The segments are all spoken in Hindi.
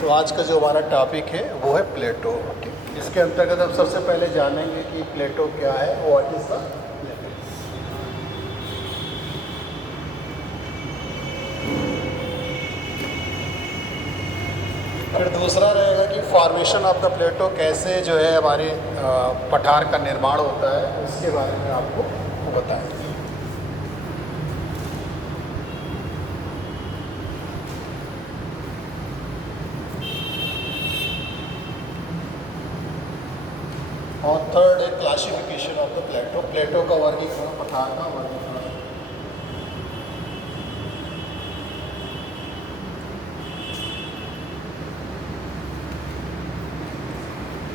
तो आज का जो हमारा टॉपिक है वो है प्लेटो। ठीक, इसके अंतर्गत हम सबसे पहले जानेंगे कि प्लेटो क्या है, व्हाट इज द प्लेटो। फिर दूसरा रहेगा कि फॉर्मेशन ऑफ द प्लेटो, कैसे जो है हमारे पठार का निर्माण होता है, उसके बारे में आपको बताएंगे। और थर्ड है क्लासिफिकेशन ऑफ द प्लेटो, प्लेटो का वर्गीकरण, पठार का वर्गीकरण।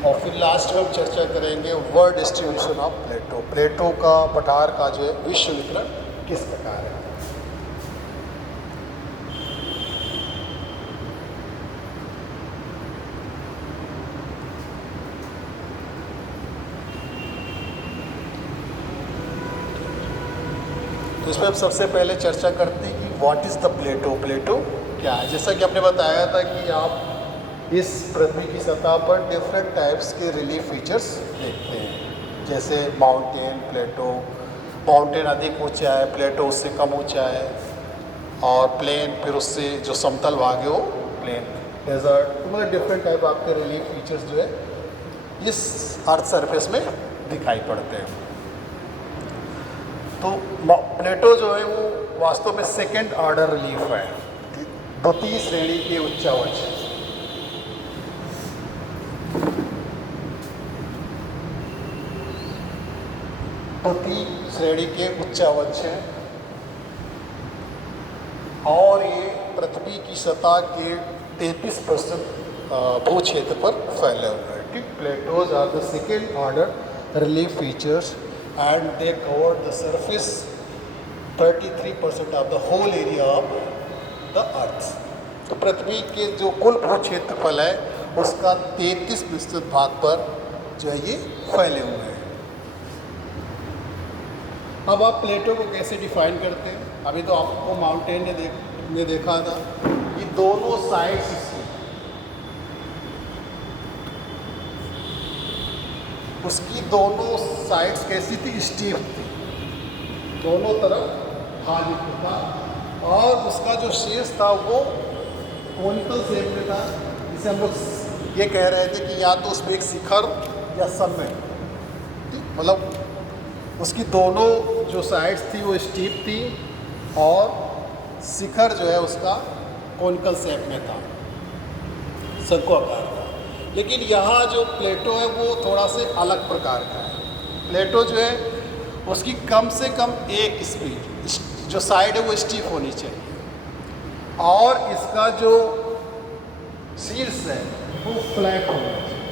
और फिर लास्ट में हम चर्चा करेंगे वर्ड डिस्ट्रीब्यूशन ऑफ प्लेटो, प्लेटो का पठार का जो है विश्व वितरण किस प्रकार है। तो इसमें हम सबसे पहले चर्चा करते हैं कि व्हाट इज़ द प्लेटो, प्लेटो क्या है। जैसा कि हमने बताया था कि आप इस पृथ्वी की सतह पर डिफरेंट टाइप्स के रिलीफ फीचर्स देखते हैं, जैसे माउंटेन, प्लेटो, माउंटेन अधिक ऊंचा है, प्लेटो उससे कम ऊंचा है, और प्लेन फिर उससे जो समतल भाग है वो प्लेन, डेजर्ट, तो मतलब डिफरेंट टाइप आपके रिलीफ फीचर्स जो है इस अर्थ सरफेस में दिखाई पड़ते हैं। तो प्लेटो जो है वो वास्तव में सेकेंड ऑर्डर रिलीफ है, द्वितीय श्रेणी के उच्चावच है। द्वितीय श्रेणी के उच्चावच है और ये पृथ्वी की सतह के 33% भू क्षेत्र पर फैले हुए हैं। ठीक, plateaus are the second order relief features and they cover the surface 33% of the whole area of the earth। तो पृथ्वी के जो कुल भू क्षेत्रफल है उसका 33% भाग पर जो है ये फैले हुए हैं। अब आप प्लेटो को कैसे डिफाइन करते हैं? अभी तो आपको माउंटेन ने देखा था, ये दोनों साइड्स उसकी दोनों साइड्स कैसी थी? स्टीफ थी, दोनों तरफ ढाल था, और उसका जो शीर्ष था वो कोनिकल शेप में था, जिसे हम लोग ये कह रहे थे कि या तो उसमें एक शिखर या समिट, मतलब उसकी दोनों जो साइड्स थी वो स्टीफ थी और शिखर जो है उसका कोनिकल शेप में था, शंक्वाकार था। लेकिन यहाँ जो प्लेटो है वो थोड़ा से अलग प्रकार का है। प्लेटो जो है उसकी कम से कम एक स्पीड, जो साइड है वो स्टीफ होनी चाहिए, और इसका जो शीर्ष है वो फ्लैट होना चाहिए।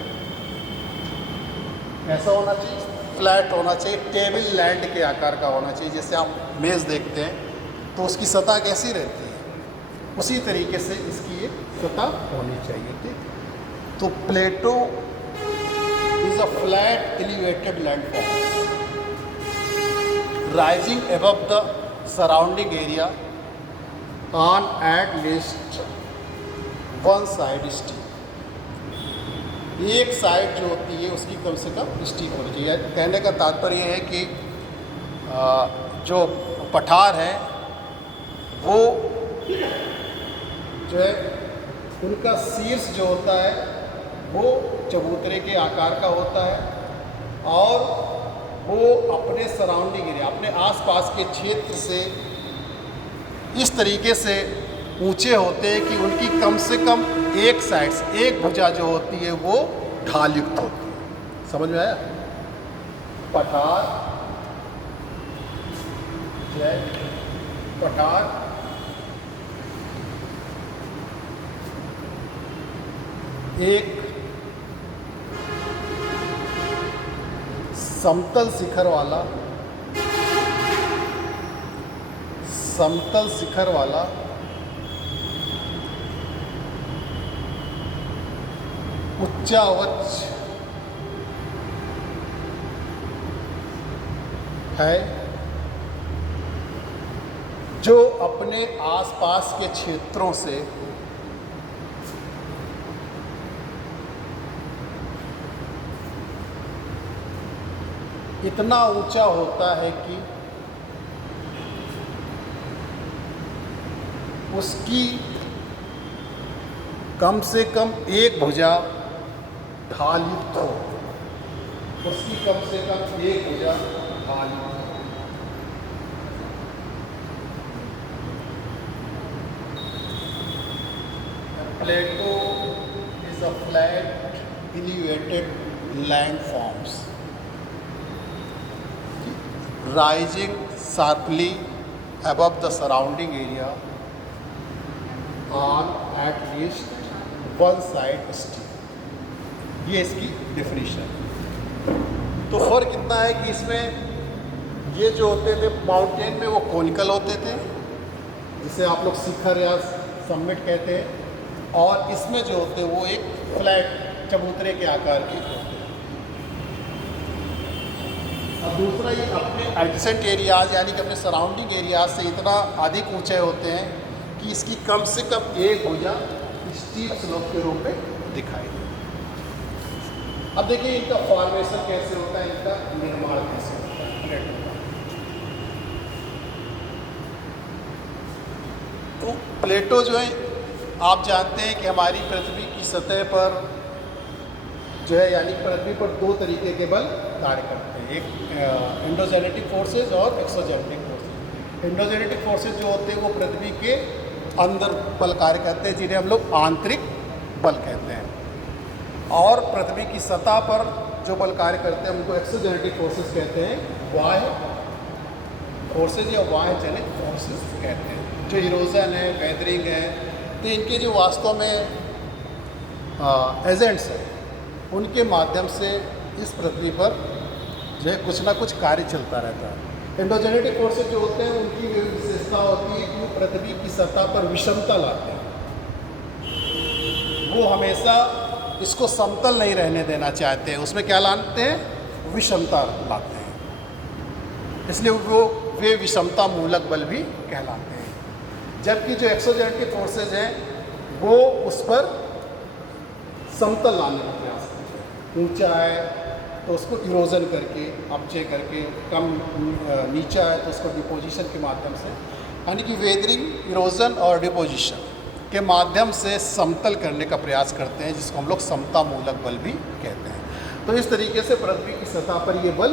कैसा होना चाहिए? फ्लैट होना चाहिए, टेबल लैंड के आकार का होना चाहिए। जैसे आप मेज़ देखते हैं तो उसकी सतह कैसी रहती है, उसी तरीके से इसकी एक सतह होनी चाहिए। ठीक, तो plateau is a flat elevated landform rising above the surrounding area on at least one side steep. एक साइड जो होती है उसकी कम से कम स्टीप होनी चाहिए। कहने का तात्पर्य है कि जो पठार है वो जो है उनका शीर्ष जो होता है वो चबूतरे के आकार का होता है, और वो अपने सराउंडिंग एरिया, अपने आसपास के क्षेत्र से इस तरीके से ऊंचे होते हैं कि उनकी कम से कम एक साइड से एक भुजा जो होती है वो ढाल युक्त होती है। समझ में आया? पठार पठार एक समतल शिखर वाला उच्चावच है, जो अपने आसपास के क्षेत्रों से इतना ऊंचा होता है कि उसकी कम से कम एक भुजा ढालित हो, उसकी कम से कम एक भुजा ढालित हो। Plateau is a flat, elevated landforms rising sharply above the surrounding area on at least one side steep। ये इसकी डेफिनेशन। तो फ़र्क इतना है कि इसमें ये जो होते थे माउंटेन में वो कोनिकल होते थे, जिसे आप लोग शिखर या समिट कहते हैं, और इसमें जो होते हैं वो एक फ्लैट चबूतरे के आकार के होते हैं। अब दूसरा, ये अपने एडजेसेंट एरियाज़ यानी कि अपने सराउंडिंग एरियाज से इतना अधिक ऊंचे होते हैं कि इसकी कम से कम एक भुजा स्टीप स्लोप के रूप में दिखाई दे। अब देखिए इनका फॉर्मेशन कैसे होता है, इनका निर्माण कैसे होता है प्लेटो का। तो प्लेटो जो है, आप जानते हैं कि हमारी पृथ्वी की सतह पर जो है, यानी पृथ्वी पर दो तरीके के बल कार्य करते हैं, एक एंडोजेनेटिक फोर्सेज और एक्सोजेनेटिक फोर्सेज। एंडोजेनेटिक फोर्सेज जो होते हैं वो पृथ्वी के अंदर बल कार्य करते हैं, जिन्हें हम लोग आंतरिक बल कहते हैं, और पृथ्वी की सतह पर जो बल कार्य करते हैं उनको एक्सोजेनेटिक फोर्सेज कहते हैं, बाह्य फोर्सेज या बाह्य जनित फोर्सेज कहते हैं, जो इरोजन है, वेदरिंग है। तो इनके जो वास्तव में एजेंट्स हैं, उनके माध्यम से इस पृथ्वी पर जो है कुछ ना कुछ कार्य चलता रहता है। एंडोजेनेटिक फोर्सेज जो होते हैं उनकी विशेषता होती है कि वो पृथ्वी की सतह पर विषमता लाते हैं, वो हमेशा इसको समतल नहीं रहने देना चाहते हैं, उसमें क्या लाते हैं, विषमता लाते हैं, इसलिए वे विषमता मूलक बल भी कहलाते हैं। जबकि जो एक्सोजेनेटिक फोर्सेज हैं वो उस पर समतल लाने का प्रयास करते हैं। ऊंचा है तो उसको इरोजन करके, अपचे करके, कम नीचा है तो उसको डिपोजिशन के माध्यम से, यानी कि वेदरिंग, इरोजन और डिपोजिशन के माध्यम से समतल करने का प्रयास करते हैं, जिसको हम लोग समता मूलक बल भी कहते हैं। तो इस तरीके से पृथ्वी की सतह पर ये बल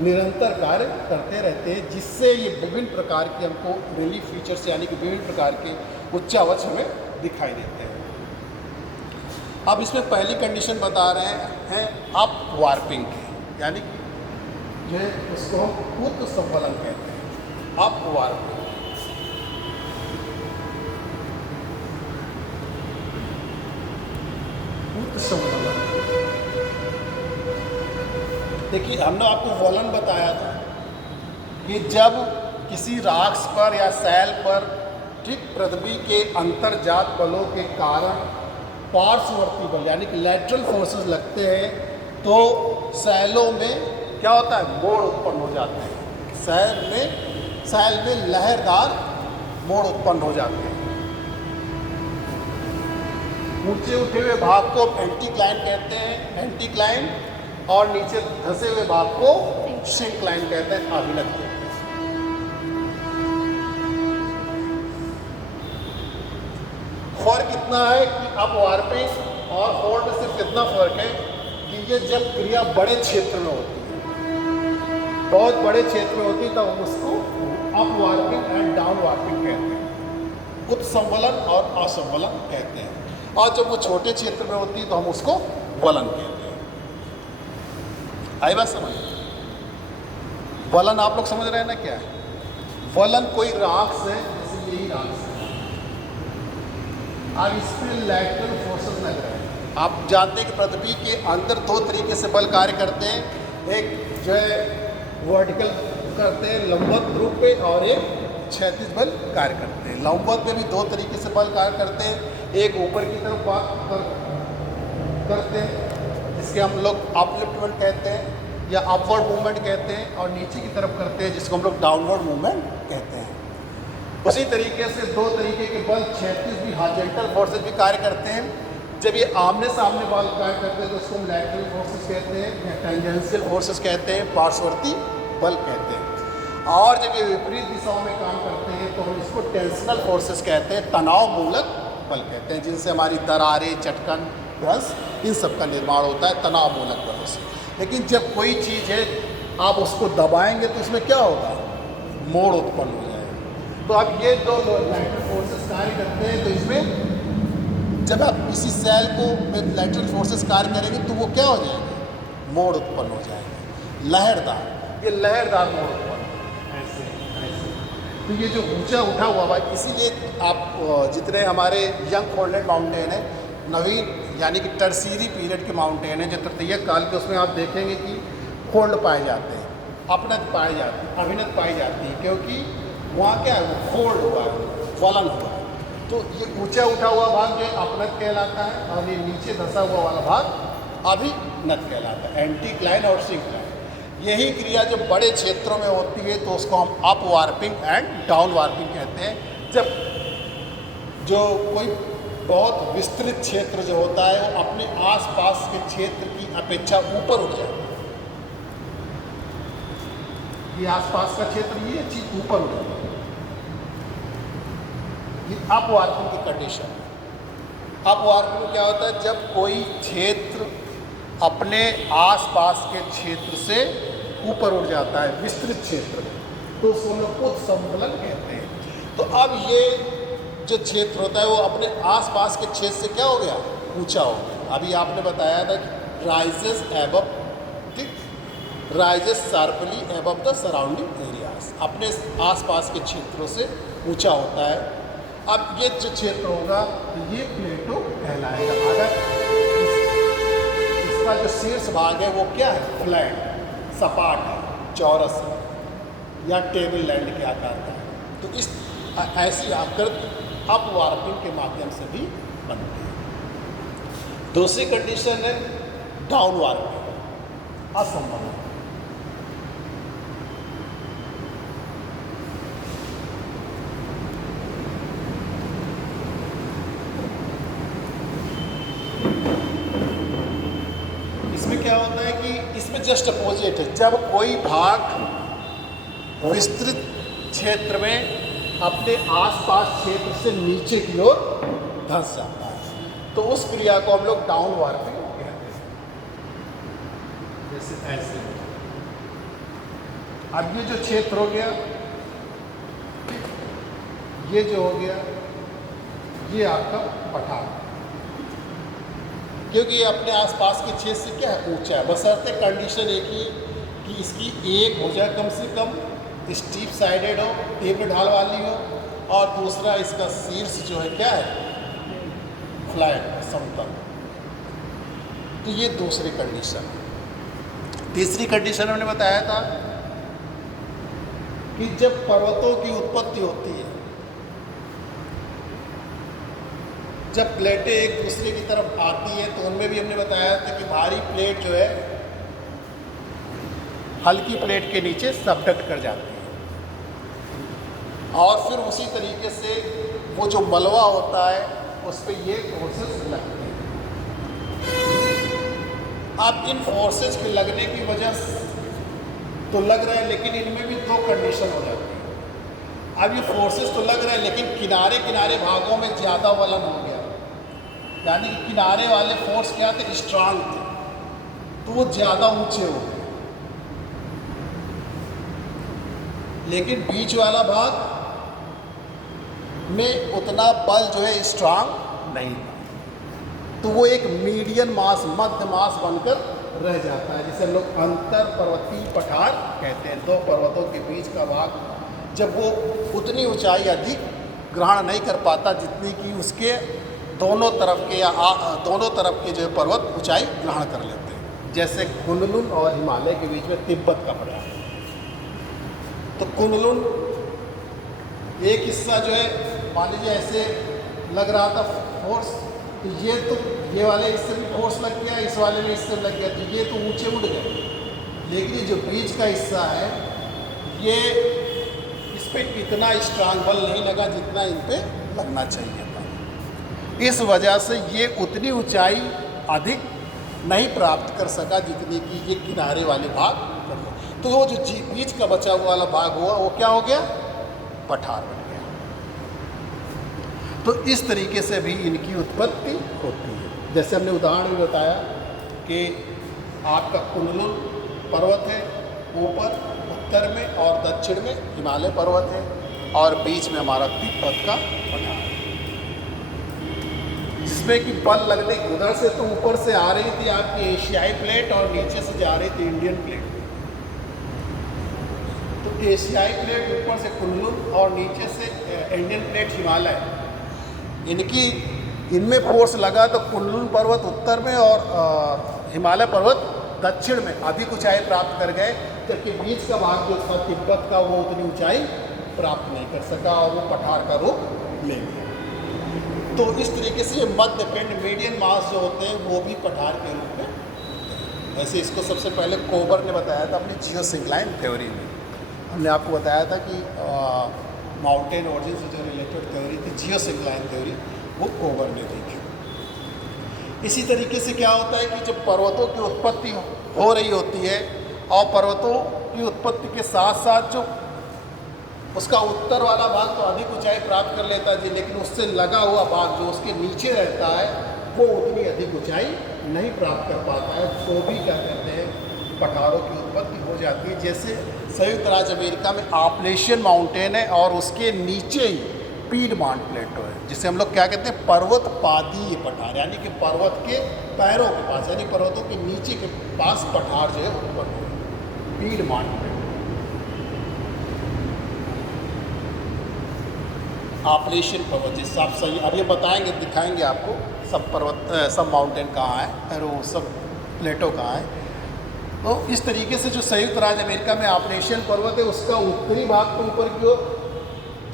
निरंतर कार्य करते रहते हैं, जिससे ये विभिन्न प्रकार के हमको रिलीफ फीचर्स यानी कि विभिन्न प्रकार के उच्चावच हमें दिखाई देते हैं। अब इसमें पहली कंडीशन बता रहे हैं अप वार्पिंग की, यानी कि जो है उसको हम ऊर्ध्व संवलन कहते हैं, अप वार्पिंग। ऊर्ध्व संवलन, देखिए हमने आपको वलन बताया था कि जब किसी राक्स पर या सैल पर ठीक पृथ्वी के अंतर्जात बलों के कारण पार्श्ववर्ती बल यानी कि लैटरल फोर्सेस लगते हैं, तो सैलों में क्या होता है, मोड़ उत्पन्न हो जाते हैं, सैल में लहरदार मोड़ उत्पन्न हो जाते हैं। ऊंचे उठे हुए भाग को एंटीक्लाइन कहते हैं, एंटीक्लाइन, और नीचे धंसे हुए भाग को सिंक्लाइन कहते हैं, अभिलग कहते हैं। फर्क इतना है कि अब वार्पिंग और फोल्ड में सिर्फ इतना फर्क है कि ये जब क्रिया बड़े क्षेत्र में होती है, बहुत बड़े क्षेत्र में होती है, तब उसको up warping and down warping कहते हैं, उत्संवलन और असंवलन कहते हैं। और जब वो छोटे क्षेत्र में होती है तो हम उसको वलन कहते हैं। आई बात समझ? वलन आप लोग समझ रहे हैं ना क्या है? वलन कोई राक्स है, जैसे यही राक्स है, अब इस पर लैटरल फोर्सेस लग रहे हैं। आप जानते हैं कि पृथ्वी के अंदर दो तरीके से बल कार्य करते हैं, एक जो है वर्टिकल करते हैं लंबवत रूप पे, और एक क्षैतिज बल कार्य करते हैं। लंबवत में भी दो तरीके से बल कार्य करते हैं, एक ऊपर की तरफ करते हैं जिसके हम लोग अपलिफ्टमेंट कहते हैं या अपवर्ड मूवमेंट कहते हैं, और नीचे की तरफ करते हैं जिसको हम लोग डाउनवर्ड मूवमेंट कहते हैं। उसी तरीके से दो तरीके के बल क्षैतिज भी हॉरिजॉन्टल फोर्सेस भी कार्य करते हैं, जब ये आमने सामने बल कार्य करते हैं तो उसको हम लैटरल फोर्सेस कहते हैं या टेंजेंशियल फोर्सेस कहते हैं, पार्श्ववर्ती बल कहते हैं। और जब ये विपरीत दिशाओं में काम करते हैं तो हम इसको टेंशनल फोर्सेस कहते हैं, तनाव मूलक बल कहते हैं, जिनसे हमारी दरारें, चटकन, भ्रंश इन सब का निर्माण होता है तनाव मूलक बलों से। लेकिन जब कोई चीज़ है आप उसको दबाएंगे तो इसमें क्या होगा, मोड़ उत्पन्न हो जाएगा। तो अब ये दो लैटरल फोर्सेस कार्य करते हैं, तो इसमें जब आप किसी सेल को लैटरल फोर्सेस कार्य करेंगे तो वो क्या हो जाएगा, मोड़ उत्पन्न हो जाएगा, लहरदार, ये लहरदार मोड़ उत्पन्न ऐसे ऐसे। तो ये जो ऊंचा उठा हुआ हुआ, इसीलिए आप जितने हमारे यंग फोल्डेड माउंटेन है, नवीन यानी कि टर्सीरी पीरियड के माउंटेन है, जो तृतीय काल के, उसमें आप देखेंगे कि फोल्ड पाए जाते हैं, अपनत पाई जाती है, अभिनत पाई जाती है, क्योंकि वहाँ क्या है, फोल्ड हुआ है, फलन हुआ है। तो ये ऊंचा उठा हुआ भाग जो अपनत कहलाता है, और ये नीचे धंसा हुआ वाला भाग अभिनत कहलाता है, एंटीक्लाइन और सिंक्लाइन। यही क्रिया जो बड़े क्षेत्रों में होती है तो उसको हम up warping and down warping कहते हैं। जब जो कोई बहुत विस्तृत क्षेत्र जो होता है वो अपने आसपास के क्षेत्र की अपेक्षा ऊपर उठ जाता है, ये आसपास का क्षेत्र ये चीज ऊपर उठ जाता है, ये अप वार्पिंग की कंडीशन है। अप वार्पिंग में क्या होता है, जब कोई क्षेत्र अपने आसपास के क्षेत्र से ऊपर उठ जाता है, विस्तृत क्षेत्र में, तो उसको हम लोग उत्समतलन कहते हैं। तो अब ये जो क्षेत्र होता है वो अपने आसपास के क्षेत्र से क्या हो गया, ऊंचा हो गया। अभी आपने बताया था कि राइजेस एबव, ठीक, rises sharply above the surrounding areas, अपने आसपास के क्षेत्रों से ऊंचा होता है। अब ये जो क्षेत्र होगा तो ये प्लेटो कहलाएगा। अगर इसका जो शीर्ष भाग है वो क्या है, फ्लैट, सपाट है, चौरस है, या टेबल लैंड के आकार का है। तो इस ऐसी आकृति अप वार्पिंग के माध्यम से भी बनती है। दूसरी कंडीशन है डाउन वार्पिंग, असंभव। इसमें क्या होता है कि इसमें जस्ट अपोजिट है, जब कोई भाग विस्तृत क्षेत्र में अपने आसपास क्षेत्र से नीचे की ओर धंस जाता है तो उस क्रिया को हम लोग डाउन वार्पिंग कहते हैं। जैसे ऐसे, अब ये जो क्षेत्र हो गया, ये जो हो गया, ये आपका पठार, क्योंकि ये अपने आसपास के क्षेत्र से क्या है, ऊंचा है। बशर्ते कंडीशन एक ही कि इसकी एक हो जाए कम से कम स्टीप साइडेड हो, टेप ढाल वाली हो, और दूसरा इसका शीर्ष जो है क्या है, फ्लैट, समतल। तो ये दूसरी कंडीशन है। तीसरी कंडीशन हमने बताया था कि जब पर्वतों की उत्पत्ति होती है, जब प्लेटें एक दूसरे की तरफ आती है, तो उनमें भी हमने बताया था कि भारी प्लेट जो है हल्की प्लेट के नीचे सबडक्ट कर जाती है, और फिर उसी तरीके से वो जो मलबा होता है उस पर ये फोर्सेस लगते हैं। अब इन फोर्सेस के लगने की वजह तो लग रहा है, लेकिन इनमें भी दो कंडीशन हो जाती है। अब ये फोर्सेस तो लग रहे हैं, लेकिन किनारे किनारे भागों में ज़्यादा वलन हो गया, यानी कि किनारे वाले फोर्स क्या थे, स्ट्रांग थे, तो वो ज़्यादा ऊंचे हो गए, लेकिन बीच वाला भाग में उतना बल जो है स्ट्रांग नहीं था, तो वो एक मीडियन मास, मध्य मास बनकर रह जाता है, जिसे हम लोग अंतर पर्वतीय पठार कहते हैं। दो पर्वतों के बीच का भाग जब वो उतनी ऊंचाई अधिक ग्रहण नहीं कर पाता जितनी कि उसके दोनों तरफ के या दोनों तरफ के जो पर्वत ऊंचाई ग्रहण कर लेते हैं, जैसे कुनलुन और हिमालय के बीच में तिब्बत का पड़ा है। तो कुनलुन एक हिस्सा जो है मान लीजिए ऐसे लग रहा था फोर्स, तो ये वाले हिस्से में फोर्स लग गया, इस वाले में इससे लग गया, तो ये तो ऊंचे उड़ गए, लेकिन ये जो बीच का हिस्सा है ये इस पर इतना स्ट्रांग बल नहीं लगा जितना इन पे लगना चाहिए था। इस वजह से ये उतनी ऊंचाई अधिक नहीं प्राप्त कर सका जितनी कि ये किनारे वाले भाग कर गए। तो वो जो बीच का बचा हुआ वाला भाग हुआ वो क्या हो गया, पठार बन गया। तो इस तरीके से भी इनकी उत्पत्ति होती है। जैसे हमने उदाहरण भी बताया कि आपका कुनलुन पर्वत है ऊपर उत्तर में, और दक्षिण में हिमालय पर्वत है, और बीच में हमारा तिब्बत का पठार है, जिसमें कि पल लगने उधर से तो ऊपर से आ रही थी आपकी एशियाई प्लेट और नीचे से जा रही थी इंडियन प्लेट। तो एशियाई प्लेट ऊपर से कुनलुन और नीचे से इंडियन प्लेट हिमालय, इनमें फोर्स लगा तो कुनलुन पर्वत उत्तर में और हिमालय पर्वत दक्षिण में अधिक ऊंचाई प्राप्त कर गए, जबकि बीच का भाग जो था तिब्बत का वो उतनी ऊंचाई प्राप्त नहीं कर सका और वो पठार का रूप ले गया। तो इस तरीके से ये मध्य पिंड मीडियन मास जो होते हैं वो भी पठार के रूप में। वैसे इसको सबसे पहले कोबर ने बताया था अपनी जियोसिंक्लाइन थ्योरी में। हमने आपको बताया था कि माउंटेन ओरिजिन से जो रिलेटेड थ्योरी थी जियोसिंक्लाइन थ्योरी, वो कोबर ने दी थी। इसी तरीके से क्या होता है कि जब पर्वतों की उत्पत्ति हो रही होती है और पर्वतों की उत्पत्ति के साथ साथ जो उसका उत्तर वाला भाग तो अधिक ऊंचाई प्राप्त कर लेता है, लेकिन उससे लगा हुआ भाग जो उसके नीचे रहता है वो उतनी अधिक ऊंचाई नहीं प्राप्त कर पाता है, तो भी क्या कहते हैं पठारों की उत्पत्ति हो जाती है। जैसे संयुक्त राज्य अमेरिका में आपलेशियन माउंटेन है और उसके नीचे ही पीडमॉन्ट प्लेटो है, जिसे हम लोग क्या कहते हैं पर्वत पादीय पठार, यानी कि पर्वत के पैरों के पास, यानी पर्वतों के नीचे के पास पठार जो है उत्पन्न हो, पीडमॉन्ट प्लेटो। आपलेशियन पर्वत, जिससे आप सही अब ये बताएंगे, दिखाएंगे आपको सब पर्वत सब माउंटेन कहाँ है और वो सब प्लेटो कहाँ है। तो इस तरीके से जो संयुक्त राज्य अमेरिका में आपलेशियन पर्वत है उसका उत्तरी भाग तो ऊपर की ओर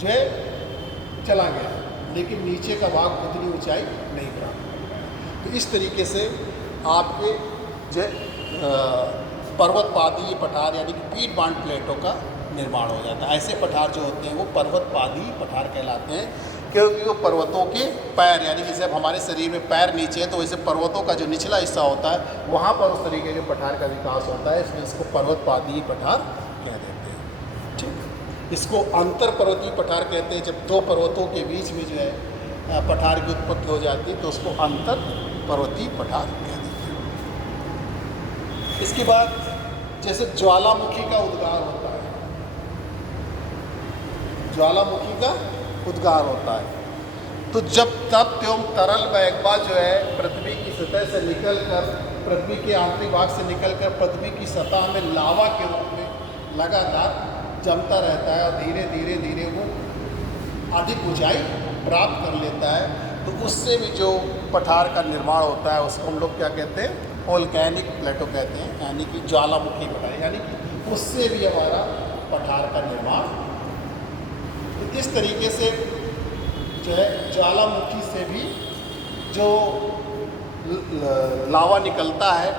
जो है चला गया, लेकिन नीचे का भाग उतनी ऊंचाई नहीं प्राप्त कर पाया। तो इस तरीके से आपके जो पर्वत पादीय पठार यानी कि पीडमॉन्ट प्लेटो का निर्माण हो जाता है। ऐसे पठार जो होते हैं वो पर्वत पादीय पठार कहलाते हैं, क्योंकि वो पर्वतों के पैर, यानी कि जब हमारे शरीर में पैर नीचे है तो वैसे पर्वतों का जो निचला हिस्सा होता है वहाँ पर उस तरीके के पठार का विकास होता है, इसलिए इसको पर्वत पादीय पठार कह देते हैं। ठीक, इसको अंतर पर्वतीय पठार कहते हैं। जब दो पर्वतों के बीच में जो है पठार की उत्पत्ति हो जाती है तो उसको अंतर पर्वतीय पठार कह देते हैं। इसके बाद जैसे ज्वालामुखी का उद्गार होता है, ज्वालामुखी का उद्गार होता है, तो जब तप्त एवं तरल मैग्मा जो है पृथ्वी की सतह से निकलकर, पृथ्वी के आंतरिक भाग से निकलकर पृथ्वी की सतह में लावा के रूप में लगातार जमता रहता है और धीरे धीरे धीरे वो अधिक ऊंचाई प्राप्त कर लेता है, तो उससे भी जो पठार का निर्माण होता है उसको हम लोग क्या कहते हैं वोल्केनिक प्लेटो कहते हैं, यानी कि ज्वालामुखी पठार, यानी कि उससे भी हमारा पठार का निर्माण। तो इस तरीके से जो है ज्वालामुखी से भी जो लावा निकलता है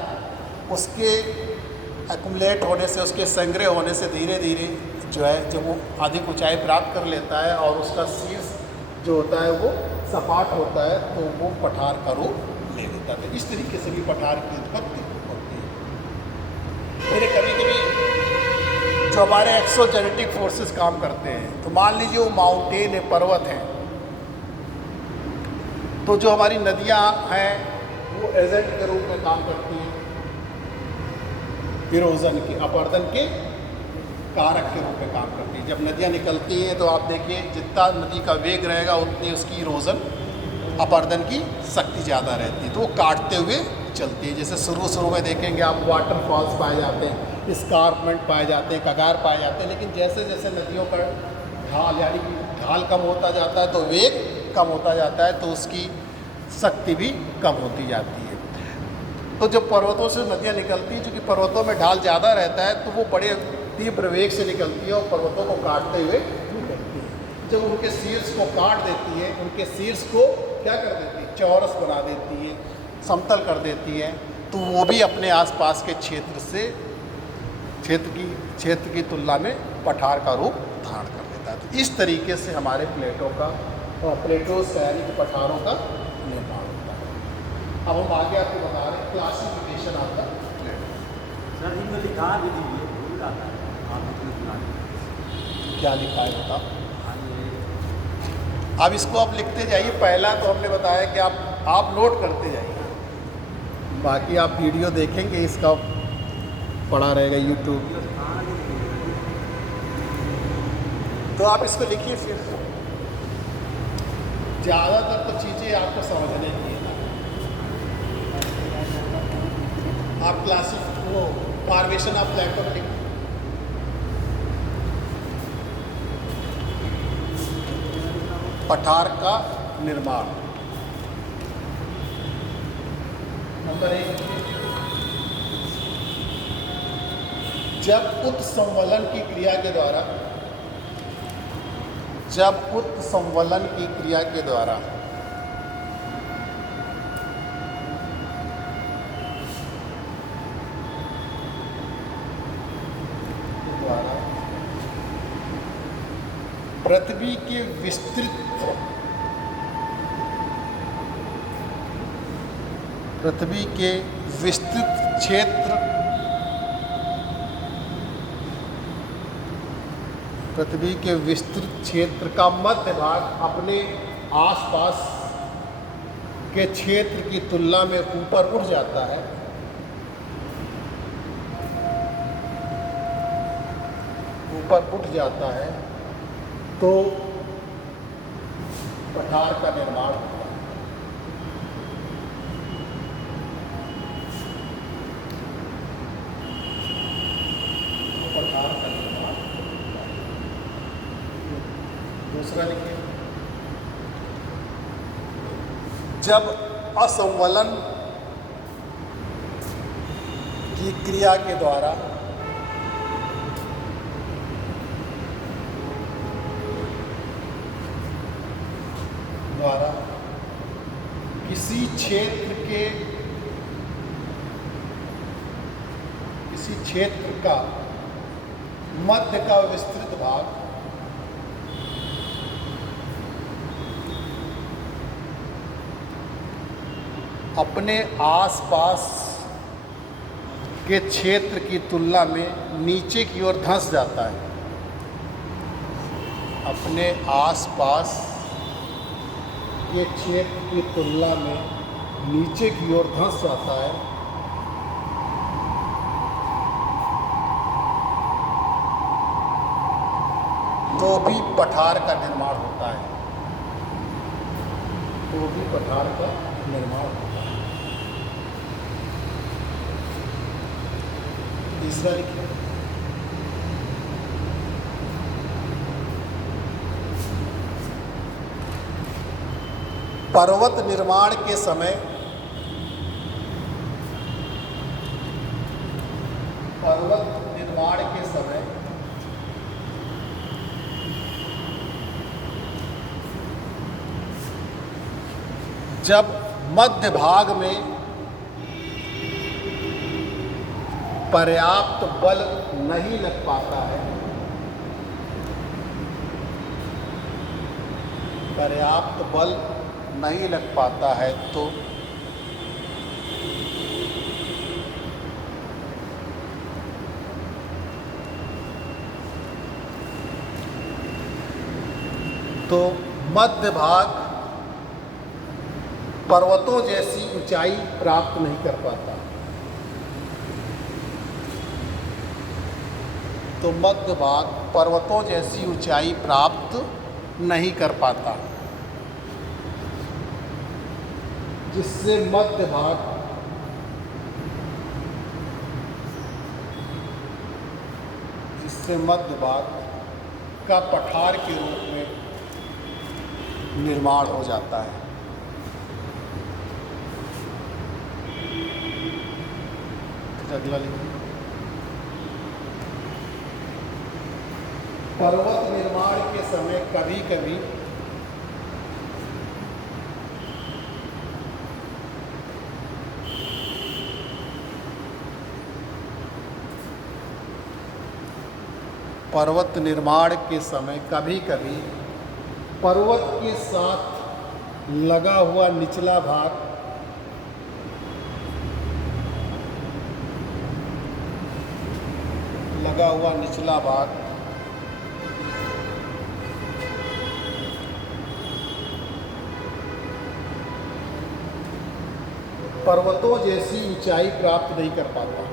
उसके एक्युमुलेट होने से, उसके संग्रह होने से धीरे धीरे जो है जब वो अधिक ऊंचाई प्राप्त कर लेता है और उसका शीर्ष जो होता है वो सपाट होता है तो वो पठार का रूप ले लेता है। इस तरीके से भी पठार की उत्पत्ति होती है। मेरे कभी कभी जो हमारे एक्सोजेनेटिक फोर्सेस काम करते हैं, तो मान लीजिए वो माउंटेन है, पर्वत है, तो जो हमारी नदियाँ हैं वो एजेंट के रूप में काम करती हैं, इरोजन के, अपरदन के कारक के रूप में काम करती है। जब नदियाँ निकलती हैं तो आप देखिए जितना नदी का वेग रहेगा उतनी उसकी इरोजन, अपरदन की शक्ति ज़्यादा रहती है, तो वो काटते हुए चलती है। जैसे शुरू में देखेंगे आप वाटरफॉल्स पाए जाते हैं, स्कार्पमेंट पाए जाते हैं, कगार पाए जाते हैं, लेकिन जैसे जैसे नदियों का ढाल यानी कि ढाल कम होता जाता है तो वेग कम होता जाता है, तो उसकी शक्ति भी कम होती जाती है। तो जब पर्वतों से नदियाँ निकलती हैं, चूँकि पर्वतों में ढाल ज़्यादा रहता है तो वो बड़े तीव्र वेग से निकलती है और पर्वतों को काटते हुए निकलती है। जब उनके शीर्ष को काट देती है, उनके शीर्ष को क्या कर देती है, चौरस बना देती है, समतल कर देती है, तो वो भी अपने आसपास के क्षेत्र की तुलना में पठार का रूप धारण कर लेता है। तो इस तरीके से हमारे प्लेटों का प्लेटोस यानी कि पठारों का निर्माण होता है। अब हम आगे आपको बता रहे हैं classification of the plateau. Sir इनको लिखा भी दीजिए, भूल आता है आप इतने सुना दीजिए। क्या लिखा है बताओ। हाँ ये अब इसको आप लिखते जाइए। पहला तो हमने बताया कि आप नोट करते जाइए, बाकी आप वीडियो देखेंगे, इसका पड़ा रहेगा यूट्यूब, तो आप इसको लिखिए। फिर ज़्यादातर तो चीज़ें आपको समझने की है। आप क्लासिक वो फॉर्मेशन ऑफ प्लेटो लिखिए। पठार का निर्माण। नंबर 1, जब उत्संवलन की क्रिया के द्वारा पृथ्वी के विस्तृत क्षेत्र का मध्य भाग अपने आसपास के क्षेत्र की तुलना में ऊपर उठ जाता है, तो पठार का निर्माण होता है। पठार का निर्माण। दूसरा लिखिए, जब असंवलन की क्रिया के द्वारा किसी क्षेत्र का मध्य का विस्तृत भाग अपने आसपास के क्षेत्र की तुलना में नीचे की ओर धंस जाता है, अपने आसपास के क्षेत्र की तुलना में नीचे की ओर धंस जाता है, तो भी पठार का निर्माण होता है। तीसरा लिखिए, पर्वत निर्माण के समय जब मध्य भाग में पर्याप्त बल नहीं लग पाता है, तो मध्य भाग पर्वतों जैसी ऊंचाई प्राप्त नहीं कर पाता। तो मध्य भाग पर्वतों जैसी ऊंचाई प्राप्त नहीं कर पाता, जिससे मध्य भाग का पठार के रूप में निर्माण हो जाता है। अगला लिखिए, पर्वत निर्माण के समय कभी कभी पर्वत के साथ लगा हुआ निचला भाग पर्वतों जैसी ऊंचाई प्राप्त नहीं कर पाता।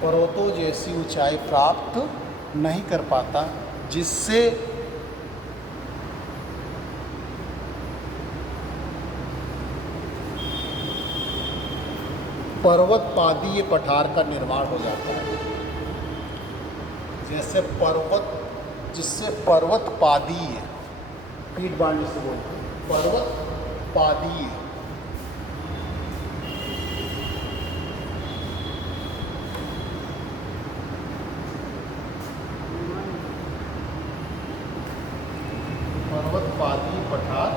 पर्वतों जैसी ऊंचाई प्राप्त नहीं कर पाता, जिससे पर्वत पादीय पठार का निर्माण हो जाता है। जिससे पर्वत पादीय, पीठ बांधने से बोलते हैं, पर्वत पादीय पठार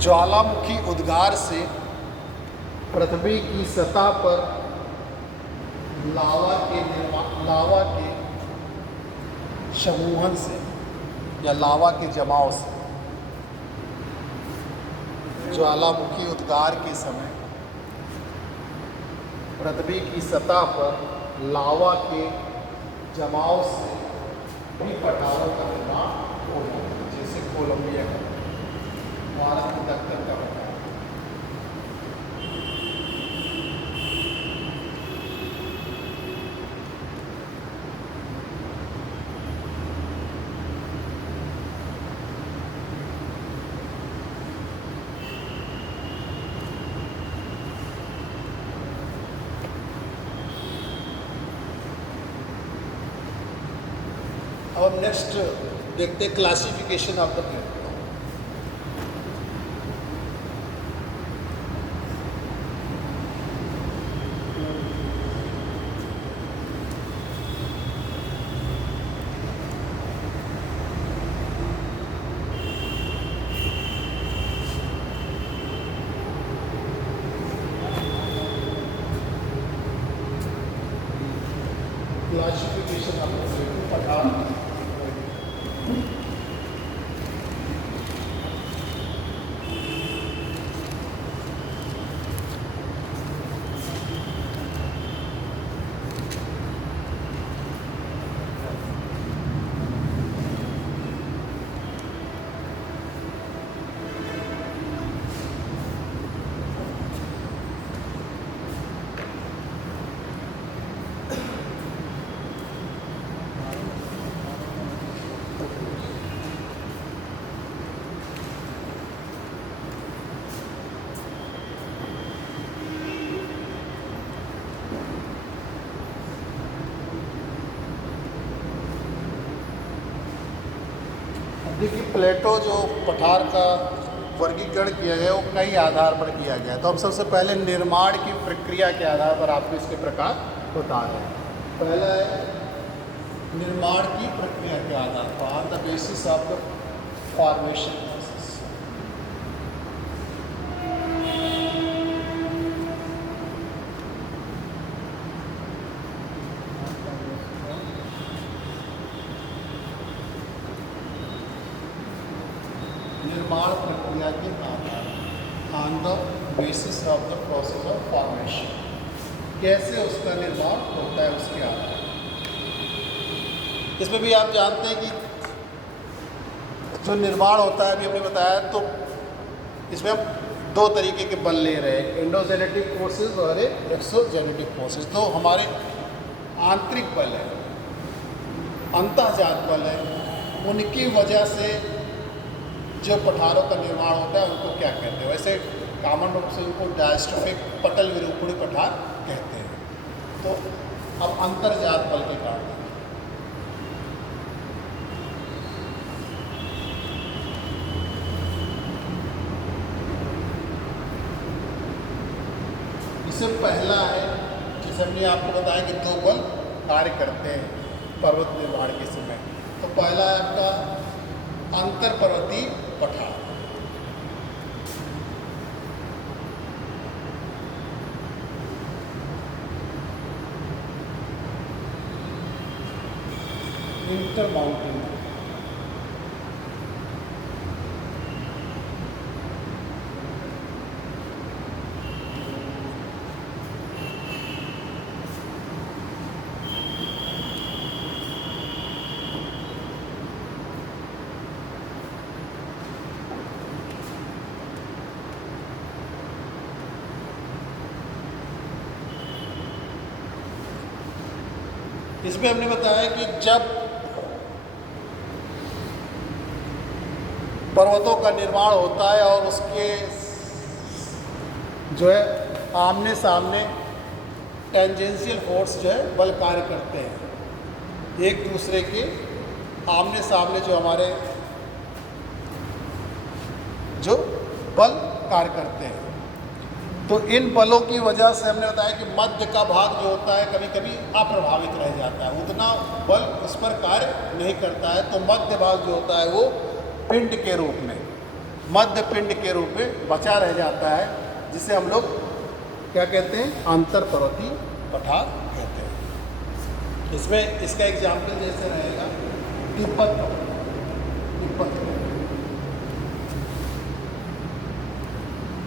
ज्वालामुखी उद्गार से पृथ्वी की सतह पर लावा के समूहन से या लावा के जमाव से, ज्वालामुखी उद्गार के समय पृथ्वी की सतह पर लावा के जमाव से भी पठारों का निर्माण हो जाता है, जैसे कोलंबिया का, भारत के दक्षिण का पठार। अब नेक्स्ट देखते हैं classification of the plateau. Classification of the plateau पठार। देखिए, प्लेटो जो पठार का वर्गीकरण किया गया वो कई आधार पर किया गया। तो हम सबसे पहले निर्माण की प्रक्रिया के आधार पर आपको इसके प्रकार बता रहे हैं। पहला है निर्माण की प्रक्रिया के आधार पर, on the basis of the formation process. निर्माण प्रक्रिया के आधार, on the basis of the process of formation, कैसे उसका निर्माण होता है उसके आधार। इसमें भी आप जानते हैं कि जो निर्माण होता है, अभी हमने बताया, तो इसमें हम दो तरीके के बल ले रहे हैं, एंडोजेनेटिक फोर्सेस और एक्सोजेनेटिक फोर्सेस। तो हमारे आंतरिक बल है, अंतःजात बल है, उनकी वजह से जो पठारों का निर्माण होता है उनको क्या कहते हैं? वैसे कॉमन रूप से उनको डायस्ट्रोफिक पटल विरूपणी पठार कहते हैं। तो अब अंतर्जात बल के कारण इससे पहला है, जैसे हमने आपको बताया कि दो बल कार्य करते हैं पर्वत निर्माण के समय। तो पहला है आपका अंतर पर्वतीय पठार। Inter mountain. इसमें हमने बताया कि जब पर्वतों का निर्माण होता है और उसके जो है आमने सामने टेंजेंशियल फोर्स जो है बल कार्य करते हैं, एक दूसरे के आमने सामने जो हमारे जो बल कार्य करते हैं। तो इन बलों की वजह से हमने बताया कि मध्य का भाग जो होता है कभी कभी अप्रभावित रह जाता है, उतना बल उस पर कार्य नहीं करता है। तो मध्य भाग जो होता है वो पिंड के रूप में, मध्य पिंड के रूप में बचा रह जाता है, जिसे हम लोग क्या कहते हैं, अंतर पर्वतीय पठार कहते हैं। इसमें इसका एग्जाम्पल जैसे रहेगा तिब्बत।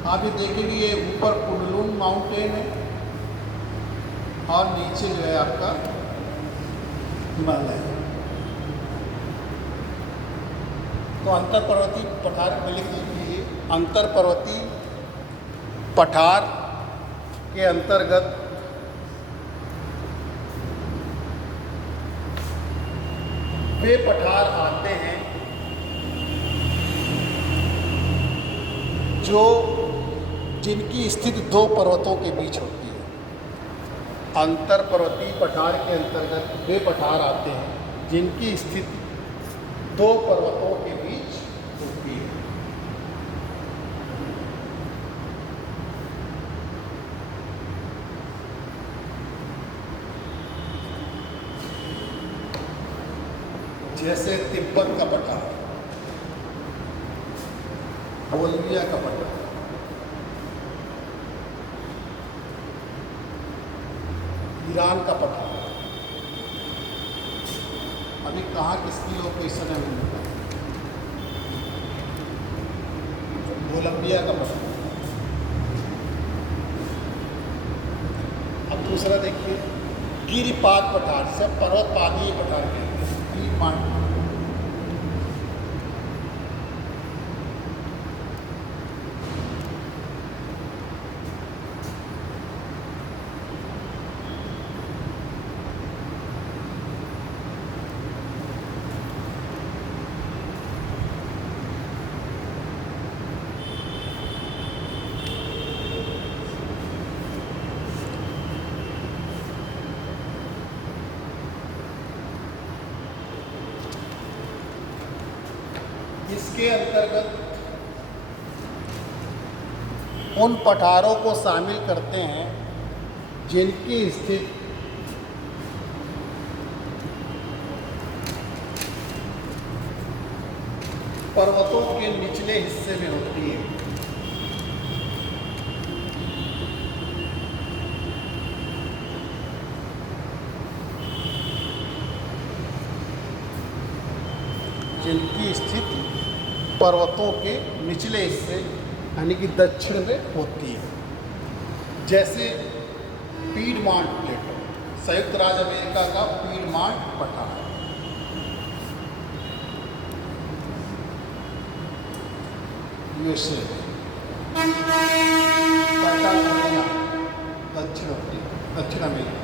आप ये देखेंगे ये ऊपर कुनलुन माउंटेन है और नीचे जो है आपका हिमालय है। तो अंतर पर्वतीय पठार में लिख लीजिए, अंतर पर्वतीय पठार के अंतर्गत वे पठार आते हैं जो जिनकी स्थिति दो पर्वतों के बीच होती है। अंतर पर्वतीय पठार के अंतर्गत वे पठार आते हैं जिनकी स्थिति दो पर्वतों के बीच होती है। जैसे तिब्बत का पठार, बोल्विया का पठार, ईरान का पठार। अभी कहाँ किसकी लोकेशन है उनका, कोलंबिया का पठार। अब दूसरा देखिए गिरिपाद पठार, से पर्वतपादीय पठार कहते हैं, गिरिपाद। इसके अंतर्गत उन पठारों को शामिल करते हैं जिनकी स्थिति पर्वतों के निचले हिस्से में होती है। जिनकी स्थिति पर्वतों के निचले हिस्से यानी कि दक्षिण में होती है। जैसे पीडमांट प्लेटो, संयुक्त राज्य अमेरिका का पीडमांट पठार, यूएसए, पैटागोनिया, दक्षिण अमेरिका।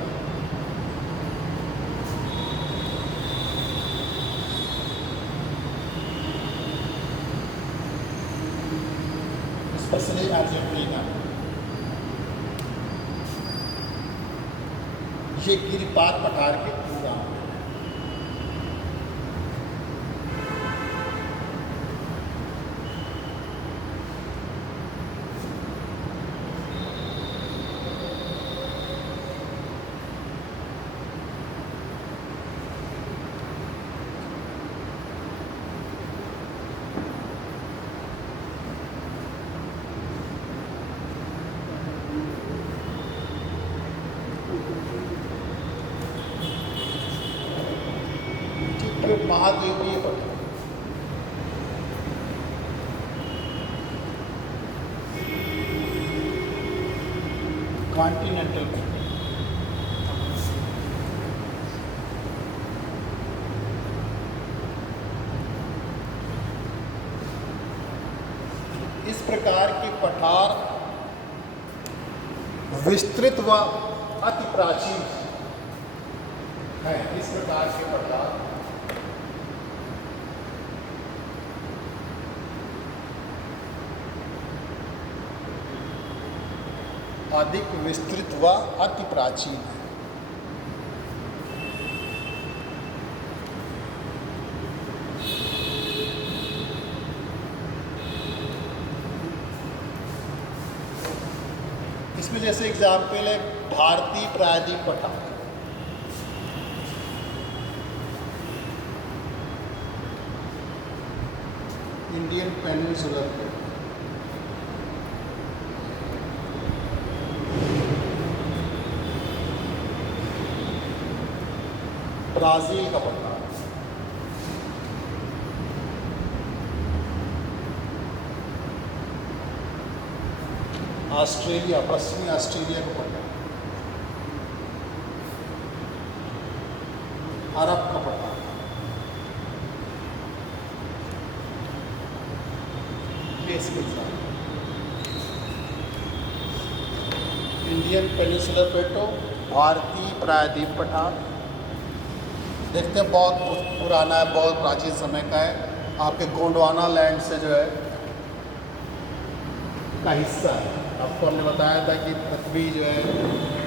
Specially Argentina. ये गिरिपाद पठार के उदाहरण हैं। महाद्वीपीय पठार। कॉन्टिनेंटल पठार। इस प्रकार के पठार विस्तृत व अति प्राचीन है। इस प्रकार के पठार अधिक विस्तृत व अति प्राचीन है। इसमें जैसे एग्जाम्पल है भारतीय प्रायद्वीप पठार, इंडियन पेनिनसुलर प्लेटो, ब्राज़ील का पठार, ऑस्ट्रेलिया, पश्चिमी ऑस्ट्रेलिया का पठार, अरब का पठार, ये इसके साथ इंडियन पेनिनसुलर प्लेटो, भारतीय प्रायद्वीप पठार। देखते हैं बहुत पुराना है, बहुत प्राचीन समय का है। आपके गोंडवाना लैंड से जो है का हिस्सा है। आपको हमने बताया था कि पृथ्वी जो है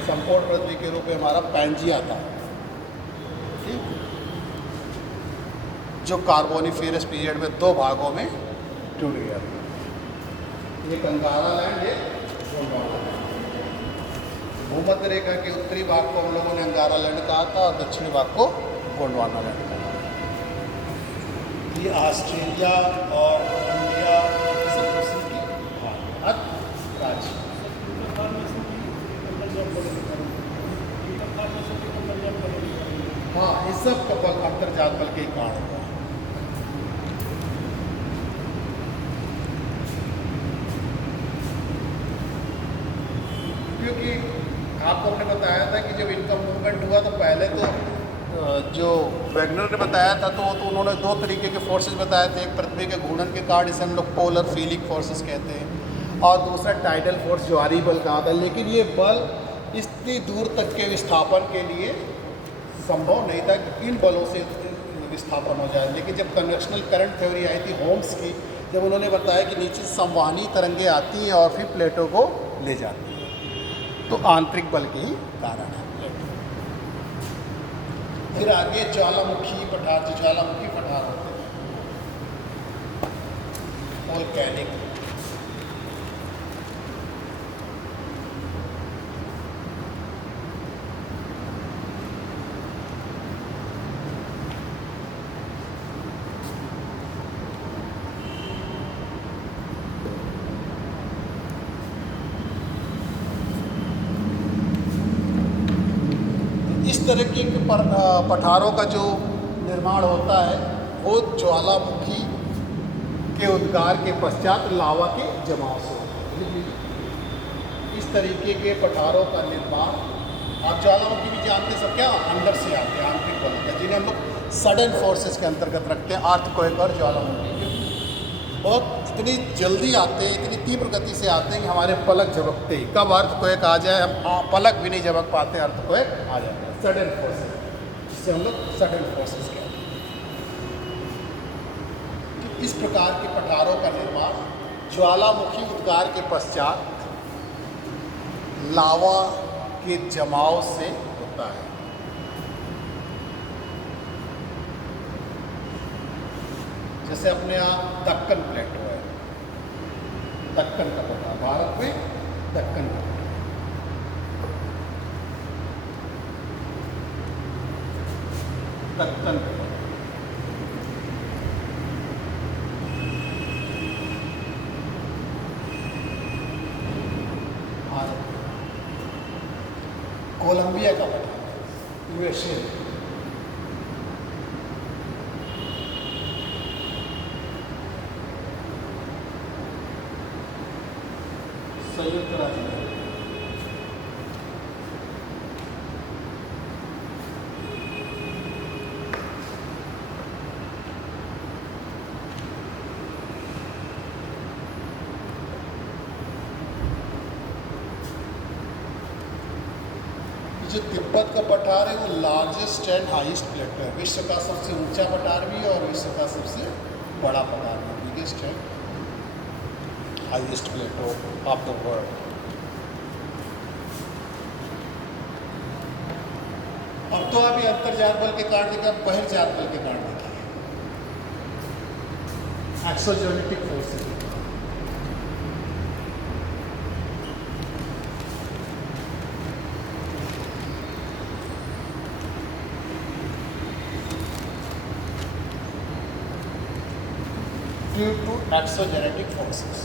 संपूर्ण पृथ्वी के रूप में हमारा पैंजिया था, ठीक, जो कार्बोनिफेरस पीरियड में दो भागों में टूट गया था। ये कंगारा लैंड, ये गोंडवाना लैंड। भूमध्य रेखा के उत्तरी भाग को हम लोगों ने अंगारा लैंड कहा था और दक्षिणी भाग को गोंडवाना लैंड कहा। ये ऑस्ट्रेलिया और इंडिया हाँ, इस सब का बल अंतर्जात बल के कारण हुआ। क्योंकि आपको हमने बताया था कि जब इनका मूवमेंट हुआ तो पहले तो जो वैगनर ने बताया था तो उन्होंने दो तरीके के फोर्सेस बताए थे। एक पृथ्वी के घूर्णन के कारण इसे हम लोग पोलर फीलिंग फोर्सेस कहते हैं, और दूसरा टाइडल फोर्स ज्वारी बल कहा था। लेकिन ये बल इतनी दूर तक के विस्थापन के लिए संभव नहीं था कि इन बलों से विस्थापन हो जाए। लेकिन जब कन्वेक्शनल करंट थ्योरी आई थी होम्स की, जब उन्होंने बताया कि नीचे संवहनी तरंगें आती हैं और फिर प्लेटों को ले जाती हैं, तो आंतरिक बल के ही कारण है। फिर आगे ज्वालामुखी पठार, जो ज्वालामुखी पठार होते हैं, वोल्केनिक। इस तरह के पठारों का जो निर्माण होता है वो ज्वालामुखी के उद्गार के पश्चात लावा के जमाव से होता है। इस तरीके के पठारों का निर्माण, आप ज्वालामुखी भी जानते सब क्या अंदर से आते हैं, आंतरिक बल का, जिन्हें हम लोग सडन फोर्सेस के अंतर्गत रखते हैं। अर्थक्वेक और ज्वालामुखी बहुत इतनी जल्दी आते हैं, इतनी तीव्र गति से आते हैं कि हमारे पलक झपकते ही, कब अर्थक्वेक आ जाए हम पलक भी नहीं झपक पाते, अर्थक्वेक आ जाता है। सडन फोर्सेस, जिससे हम लोग सडन फोर्सेस कहते हैं। तो इस प्रकार के पठारों का निर्माण ज्वालामुखी उद्गार के पश्चात लावा के जमाव से होता है। जैसे अपने यहाँ दक्कन प्लेटो है, दक्कन का पठार, भारत में दक्कन का पठार, दक्कन का पठार, भारत, कोलंबिया का पठार, यूएसए, संयुक्त राज्य में। जो तिब्बत का पठार है वो लार्जेस्ट एंड हाईएस्ट प्लेटो है। विश्व का सबसे ऊंचा पठार भी है और विश्व का सबसे बड़ा पठार है, biggest and highest plateau of the world. अब तो आप ये अंतर्जात बल के कारण देखिए, अब बहिर्जात बल के कारण देखिए, exogenetic forces. Due to exogenetic forces.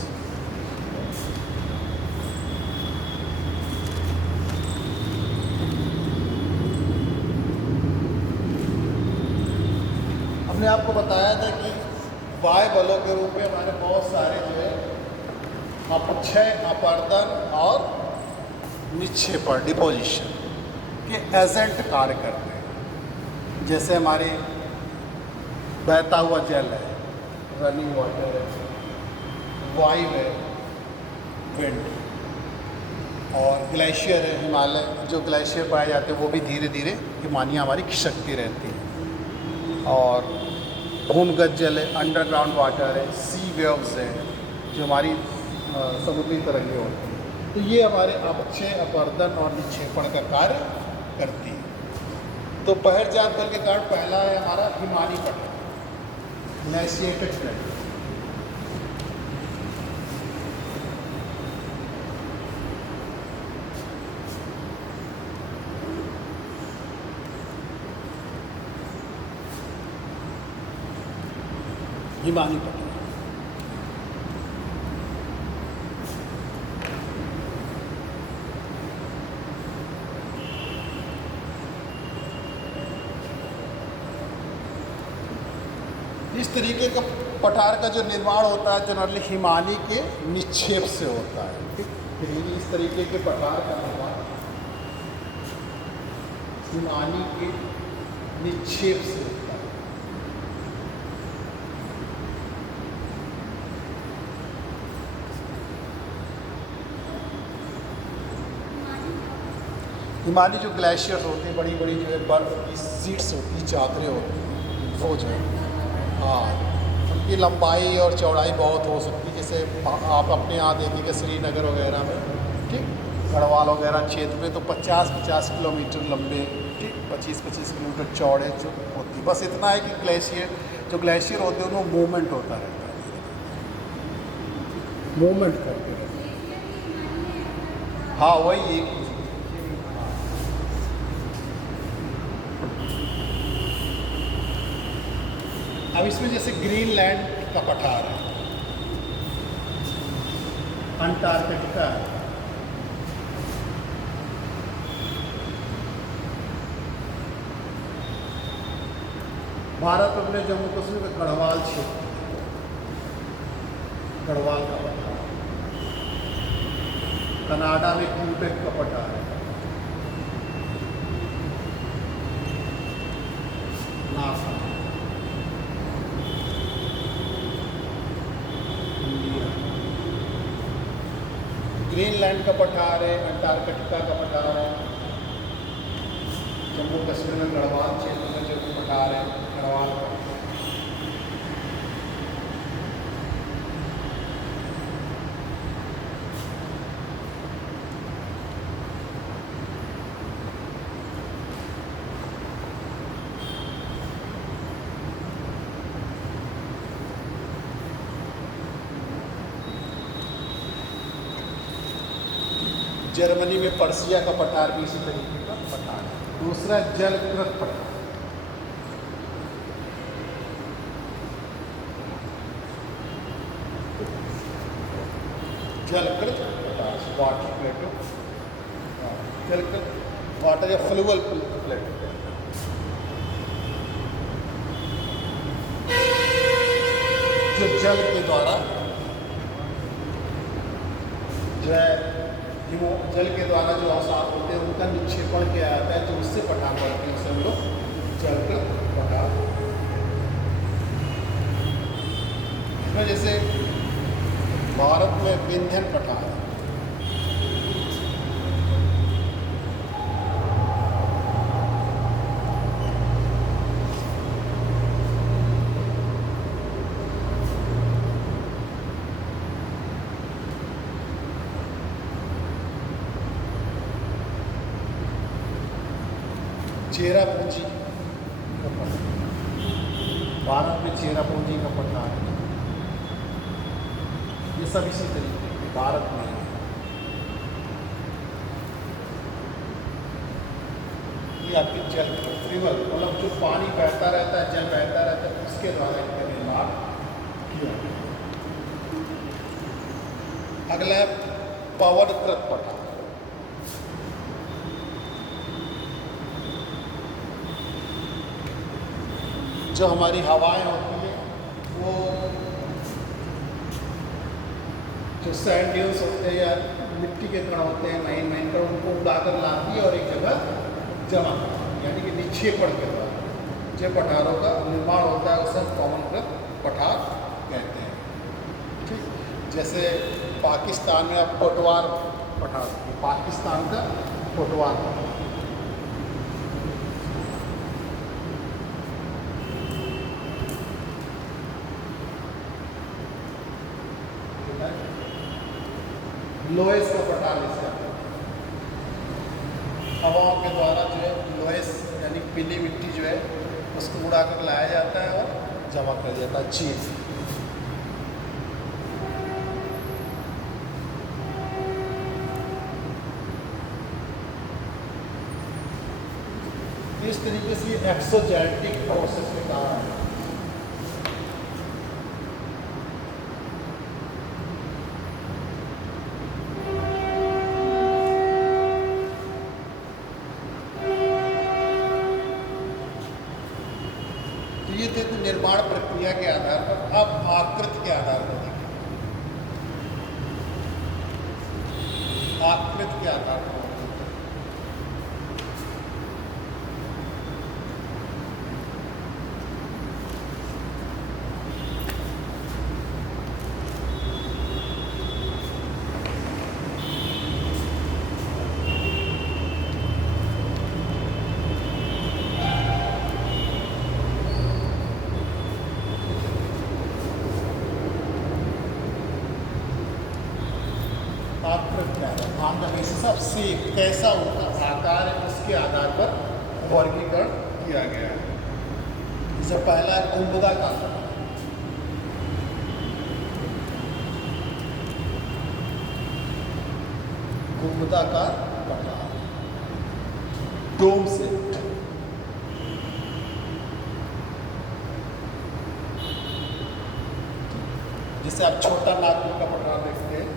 हमने आपको बताया था कि वायु बलों के रूप में हमारे बहुत सारे जो है अपक्षय, अपर्दन और निक्षेपण, डिपोजिशन के एजेंट कार्य करते हैं। जैसे हमारे बहता हुआ जल है, रनिंग वाटर है, वायु है, विंड, और ग्लेशियर है, हिमालय जो ग्लेशियर पाए जाते हैं वो भी धीरे धीरे हिमानियाँ हमारी खिसकती रहती हैं। और भूमिगत जल है, अंडरग्राउंड वाटर है, सी वेव्स है जो हमारी समुद्री तरंगें होती हैं। तो ये हमारे अपक्षय, अपर्दन और निक्षेपण का कार्य करती है। तो बहिर्जात बल के कारण पहला है हमारा हिमानी पठार, ग्लेशिएटेड प्लेटो। हिमानी पठार। इस तरीके का पठार का जो निर्माण होता है जनरली हिमानी के निक्षेप से होता है। ठीक, इस तरीके के पठार का निर्माण हिमानी के निक्षेप से होता है। हिमानी जो ग्लेशियर्स होते हैं, बड़ी बड़ी जो है बर्फ़ की शीट्स होती हैं, चादरें होती हैं, वो जो है उनकी लंबाई और चौड़ाई बहुत हो सकती है। जैसे आप अपने यहाँ देखेंगे श्रीनगर वगैरह में, ठीक, गढ़वाल वगैरह क्षेत्र में तो 50-50 किलोमीटर लंबे, ठीक, 25-25 किलोमीटर चौड़े जो होती। बस इतना है कि जो ग्लेशियर होते हैं उनमें मूवमेंट होता रहता है, मूवमेंट करते रहते हैं। हाँ, वही एक अब इसमें जैसे ग्रीनलैंड का पठार है, अंटार्कटिका है, भारत अपने जम्मू कश्मीर में गढ़वाल क्षेत्र, गढ़वाल का पठार, कनाडा में क्यूबेक का पठार है, नासा, ग्रीनलैंड का पठार है, अंटार्कटिका का पठार है, जम्मू कश्मीर में गढ़वाल क्षेत्र में जो पठार है, गढ़वाल का। जर्मनी में पर्सिया का पठार भी इसी तरीके का पठार है। दूसरा जलकृत पठार, जलकृत पठार, वाटर प्लेटो, जलकृत वाटर या फ्लूअल प्लेटो, जो जल के द्वारा जो है जल के द्वारा जो अवसाद होते हैं उनका निक्षेपण किया जाता है, जो उससे पठार बनती है, उसे हम लोग जल का पठार। इसमें जैसे भारत में विंध्यन पठार है, चेरापूंजी का पठार, भारत में चेरापूंजी का पठार है। ये सब इसी तरीके के भारत में है। ये आपकी जल रिवर, मतलब जो पानी बहता रहता है, जल बहता रहता है, उसके द्वारा इनका निर्माण किया गया। अगला है पवनकृत पठार। जो हमारी हवाएं होती हैं वो जो सैंड ड्यून्स होते हैं या मिट्टी के कण होते हैं, महीन महीन कण, उनको उड़ाकर लाती है और एक जगह जमा करती है, यानी कि निक्षेपण के द्वारा जो पठारों का निर्माण होता है उसे हम पवनकृत पठार कहते हैं। ठीक, जैसे पाकिस्तान में अब कोटवार पठार, पाकिस्तान का कोटवार पठार। लोएस का पठार इसका हवाओं के द्वारा जो है लोएस यानी पीली मिट्टी जो है उसको उड़ा कर लाया जाता है और जमा कर दिया जाता है चीज। इस तरीके से ये एक्सोजेनेटिक प्रोसेस के कारण है। ये थे निर्माण प्रक्रिया के आधार पर। अब आकृति के आधार पर देखें, आकृति के आधार पर on the basis of shape, कैसा उनका आकार है उसके आधार पर वर्गीकरण किया गया है। जैसे पहला है कुंभदाकार, कुंभदाकार पठार, डोम से जिसे आप छोटा नागपुर का पठार देखते हैं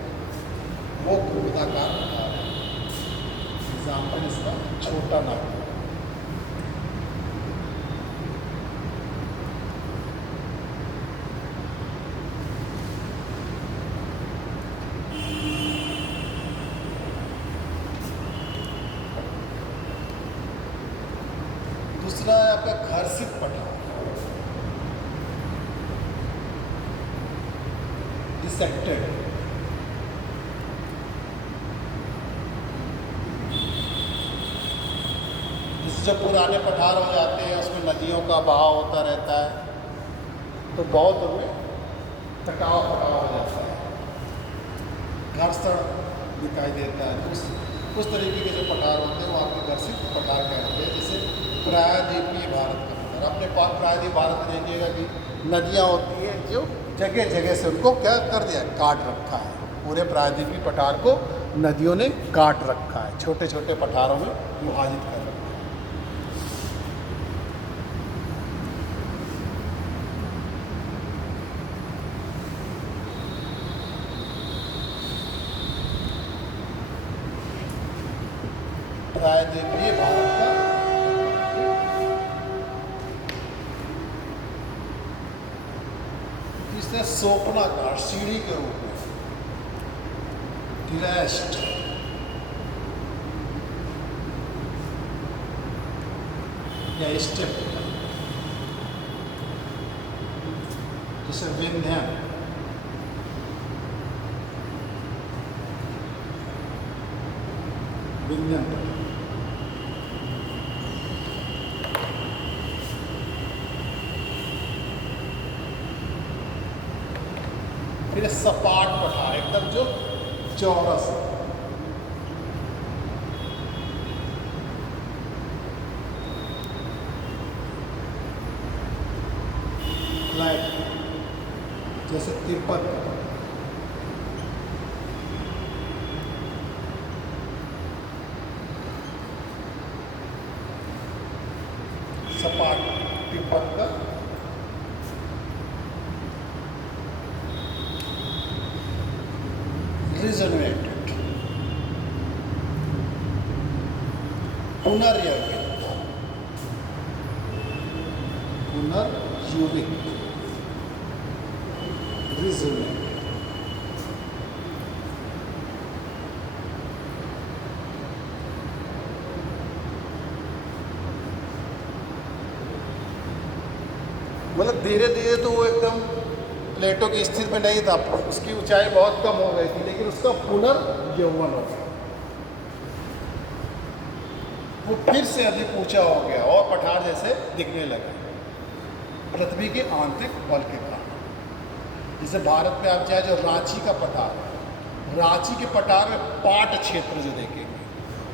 वो कुंभदाकार पठार है। एग्जाम्पल इसका छोटा नागपुर। दूसरा है आपका घर्षित पठार, डिसेक्टेड। जब पुराने पठार हो जाते हैं उसमें नदियों का बहाव होता रहता है तो बहुत उनमें कटाव हो जाता है, घर्षण दिखाई देता है। तो उस तरीके के जो पठार होते हैं वो आपके घर्षित पठार कहते हैं। जैसे प्रायद्वीपीय भारत का पठार, अपने पास प्रायद्वीप भारत में देखिएगा कि नदियाँ होती हैं जो जगह जगह से उनको क्या कर दिया, काट रखा है। पूरे प्रायद्वीपीय पठार को नदियों ने काट रखा है, छोटे छोटे पठारों में विभाजित कर रखा है। प्रायद्वीपीय भारत का तीसरा सोपनाकार, सीढ़ी के रूप में टेरेस्ट, या स्टेप, जैसे विंध्यन, विंध्यन पट्टी, फिर सपाट पठार एकदम जो चौरस है, फ्लैट, जैसे तिब्बत का पठार, सपाट तिब्बत का, रिजनरेटेड, पुनर्यौगिक, पुनर्यौगिक, रिजनरेटेड, मतलब धीरे धीरे तो वो एकदम प्लेटो की स्थिति में नहीं था, उसकी ऊंचाई बहुत कम हो गई थी, लेकिन उसका पुनर्यौवन हो गया, वो फिर से अधिक ऊंचा हो गया और पठार जैसे दिखने लगा पृथ्वी के आंतरिक बल के कारण। जैसे भारत में आप चाहे जो रांची का पठार है, रांची के पठार में पाट क्षेत्र जो देखेंगे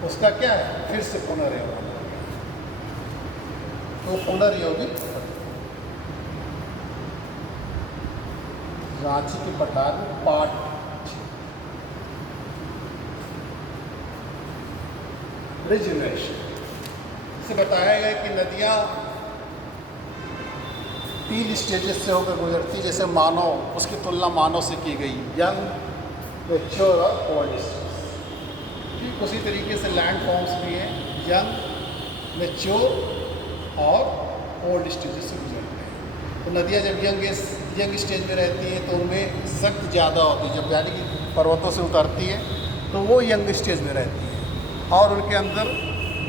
उसका क्या है, फिर से पुनर्यौवन हो गया, तो पुनर्यौगिक रांची के पठार में पाट, रिजनरेशन से बताया गया कि नदियाँ 3 स्टेजेस से होकर गुजरती, जैसे मानव, उसकी तुलना मानव से की गई, यंग, मैच्योर और ओल्ड स्टेज। ठीक उसी तरीके से लैंड फॉर्म्स भी हैं, यंग, मैच्योर और ओल्ड स्टेजेस से गुजरते हैं। तो नदियाँ जब यंग स्टेज में रहती हैं तो उनमें शक्ति ज़्यादा होती है, जब यानी कि पर्वतों से उतरती है तो वो यंग स्टेज में रहती है, और उनके अंदर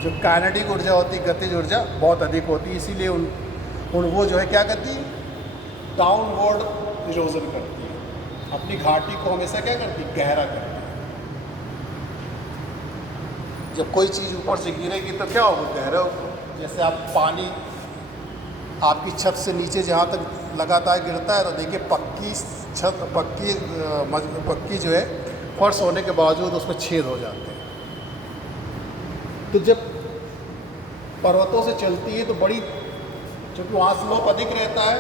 जो काइनेटिक ऊर्जा होती है, गतिज ऊर्जा बहुत अधिक होती है, इसीलिए उन वो जो है क्या करती है, डाउनवर्ड इरोजन करती है, अपनी घाटी को हमेशा क्या करती है, गहरा करती है। जब कोई चीज़ ऊपर से गिरेगी तो क्या होगा, गहरा होगा। जैसे आप पानी आपकी छत से नीचे जहाँ तक लगातार गिरता है तो देखिए पक्की छत, पक्की जो है फर्श होने के बावजूद उसमें छेद हो जाते हैं। तो जब पर्वतों से चलती है तो बड़ी, क्योंकि वहाँ स्लोप अधिक रहता है,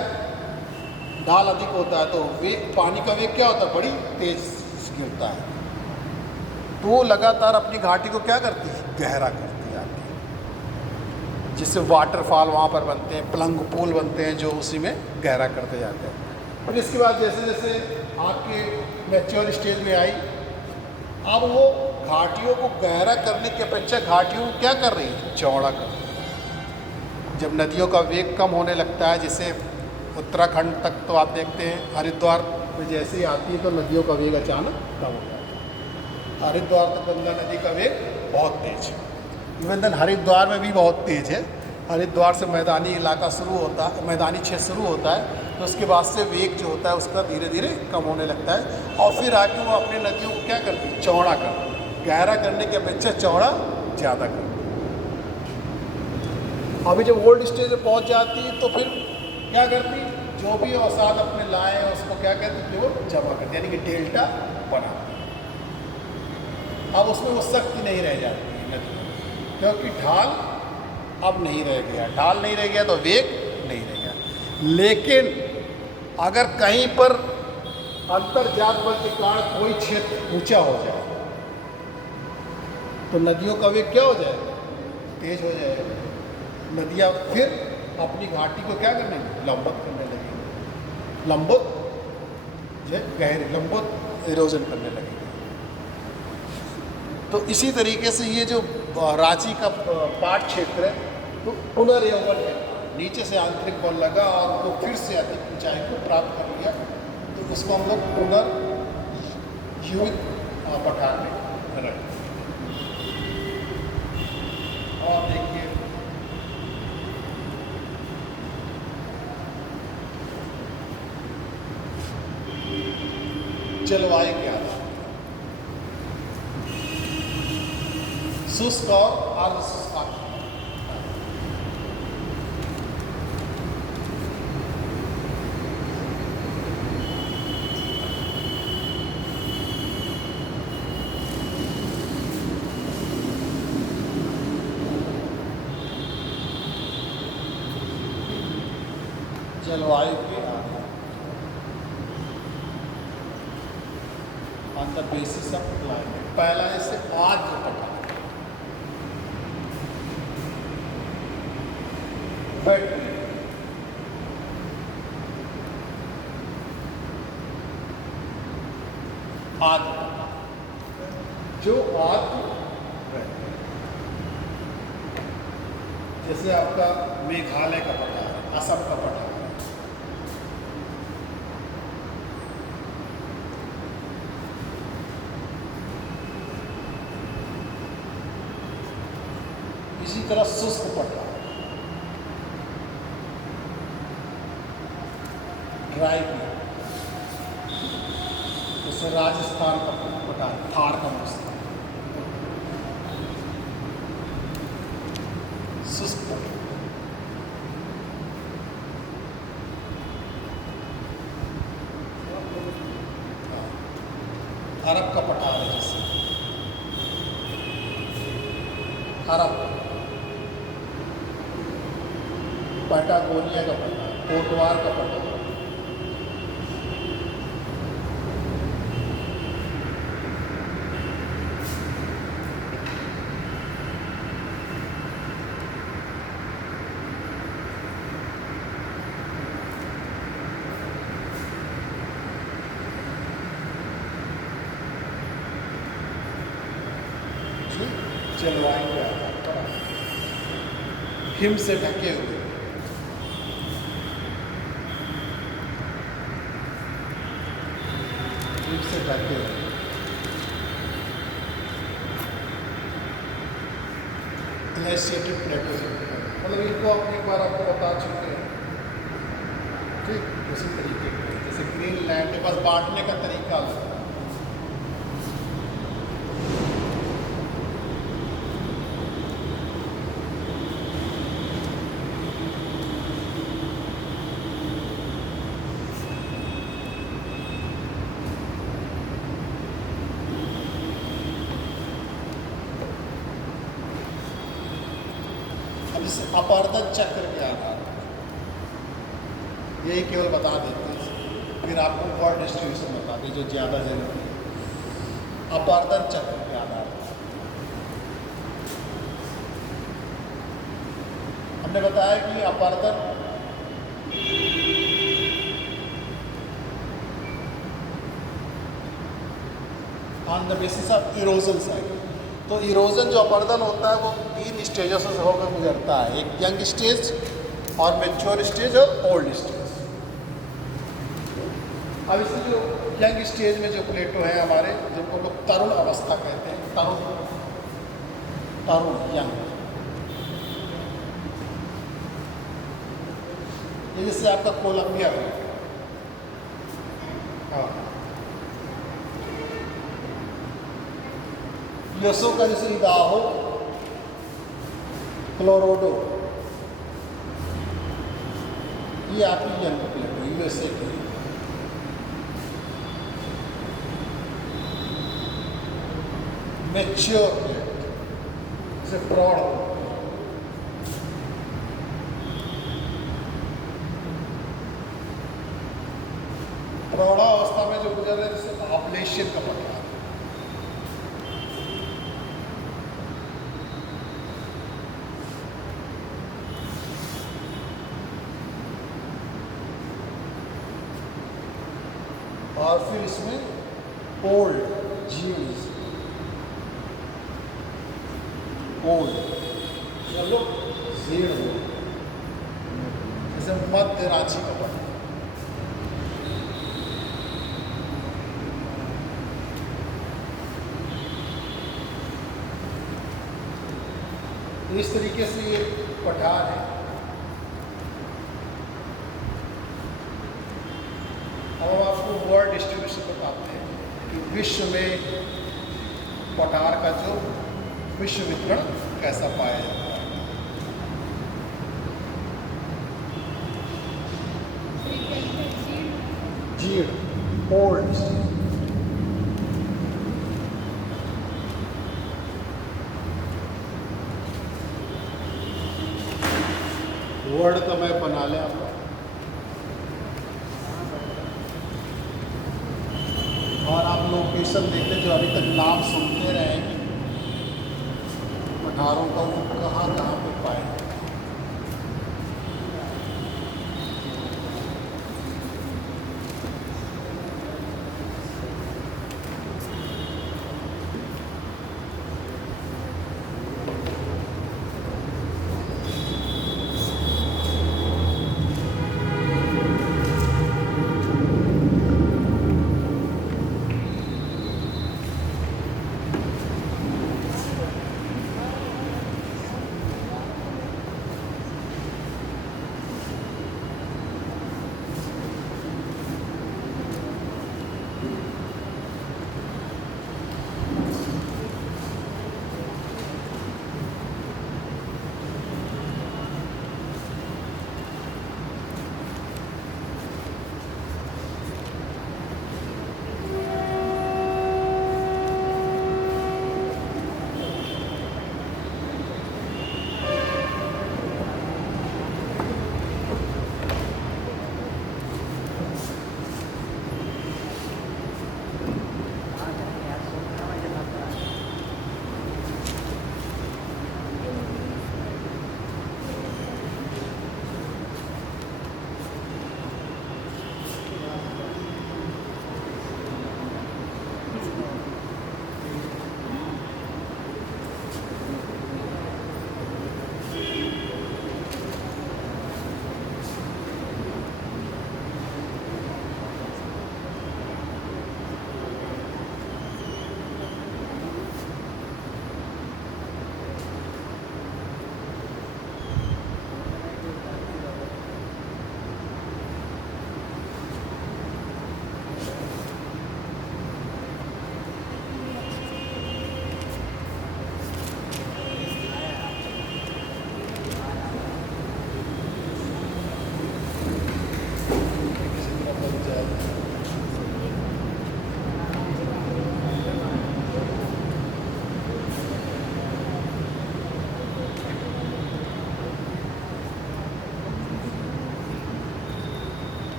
ढाल अधिक होता है, तो वेग, पानी का वेग क्या होता है, बड़ी तेज गिरता है, तो वो लगातार अपनी घाटी को क्या करती है, गहरा करती जाती है, जिससे वाटरफॉल वहाँ पर बनते हैं, प्लंग पूल बनते हैं जो उसी में गहरा करते जाते हैं। फिर इसके बाद जैसे जैसे आपके मैच्योर स्टेज में आई, अब वो घाटियों को गहरा करने की अपेक्षा घाटियों को क्या कर रही है, चौड़ा कर रही है। जब नदियों का वेग कम होने लगता है, जैसे उत्तराखंड तक तो आप देखते हैं हरिद्वार में जैसे ही आती है तो नदियों का वेग अचानक कम हो जाता है। हरिद्वार तक गंगा नदी का वेग बहुत तेज है, इवन देन हरिद्वार में भी बहुत तेज है। हरिद्वार से मैदानी इलाका शुरू होता है, मैदानी क्षेत्र शुरू होता है, तो उसके बाद से वेग जो होता है उसका धीरे धीरे कम होने लगता है, और फिर आके वो अपने नदियों को क्या करती है, चौड़ा करती है, गहरा करने की अपेक्षा चौड़ा ज़्यादा करती है। अभी जब ओल्ड स्टेज में पहुँच जाती है तो फिर क्या करती, जो भी अवसाद अपने लाए हैं उसको क्या कहती है, वो जमा करती, यानी कि डेल्टा बनाती है। अब उसमें वो शक्ति नहीं रह जाती है नदी, क्योंकि ढाल अब नहीं रह गया, ढाल नहीं रह गया तो वेग नहीं रह गया। लेकिन अगर कहीं पर अंतर्जात बल के कारण कोई क्षेत्र ऊंचा हो जाए तो नदियों का वेग क्या हो जाएगा, तेज हो जाएगा। नदियाँ फिर अपनी घाटी को क्या करने लगेंगी, लंबवत करने लगेंगी, लंबवत गहरे लंबवत इरोजन करने लगेंगे। तो इसी तरीके से ये जो रांची का पाट क्षेत्र है तो पुनर्यौवन है, नीचे से आंतरिक बल लगा और वो फिर से अधिक ऊंचाई को प्राप्त कर लिया, तो उसको हम लोग पुनर्यौविक पठान में रख। और देखिए जलवायु के आधार शुष्क और अर्ध शुष्क। जलवायु के आधार on the basis of climate. पहला जैसे आर्द्र पठार, आर्द्र जो आर्द्र जैसे आपका मेघालय का पठार, असम का पठार, इसी तरह शुष्क पठार, ड्राई प्लेन, जैसे राजस्थान का पठार, थार का मौसम, शुष्क पठार, अरब का पठार है, जैसे अरब, पैटागोनिया का पठार, कोटवार का पठार, जलवायु के आधार पर हिम से ढके हुए, हिम से ढके हुए, ग्लेशिएटेड प्लेटोज, मतलब इनको अपनी बार आपको बता चुके हैं। ठीक, उसी तरीके से जैसे ग्रीनलैंड के पास बांटने का तरीका अलग है। जिसे अपवर्तन चक्र के आधार पर, यही केवल बता देते हैं, फिर आपको और डिस्ट्रीब्यूशन बता दें जो ज़्यादा जरूरी है। अपवर्तन चक्र के आधार पर हमने बताया कि अपवर्तन on the basis of erosion cycle. तो इरोजन जो अपवर्तन होता है वो 3 स्टेजों से होकर गुजरता है, एक यंग स्टेज और मैच्योर स्टेज और ओल्ड स्टेज। अब इस जो यंग स्टेज में जो प्लेटो है हमारे, जिनको लोग तरुण अवस्था कहते हैं, तरुण यंग, ये जैसे आपका कोलंबिया है, हाँ, योसो का जैसे इदाहो, क्लोरोडो, ये आपकी यंग प्लेटो यूएसए की। मैच्योर प्लेट जैसे प्रौढ़, प्रौढ़ावस्था में जो गुजर रहे जैसे ऑपलेशियन का पठार, और फिर इसमें ओल्ड जीन्स, ओल्ड चलो जीर्ण हो, जैसे मध्य राशि का पठार, इस तरीके से ये पठार है। अब हम आपको वर्ल्ड डिस्ट्रीब्यूशन बताते हैं कि विश्व में पठार का जो विश्व वितरण कैसा पाया जाता है। जीर्ण ओल्ड वर्ड का मैप बना लें आप लोग, और आप लोकेशन देख लें जो अभी तक नाम सुनते रहेंगे पठारों का, वो कहाँ कहाँ पे पाए।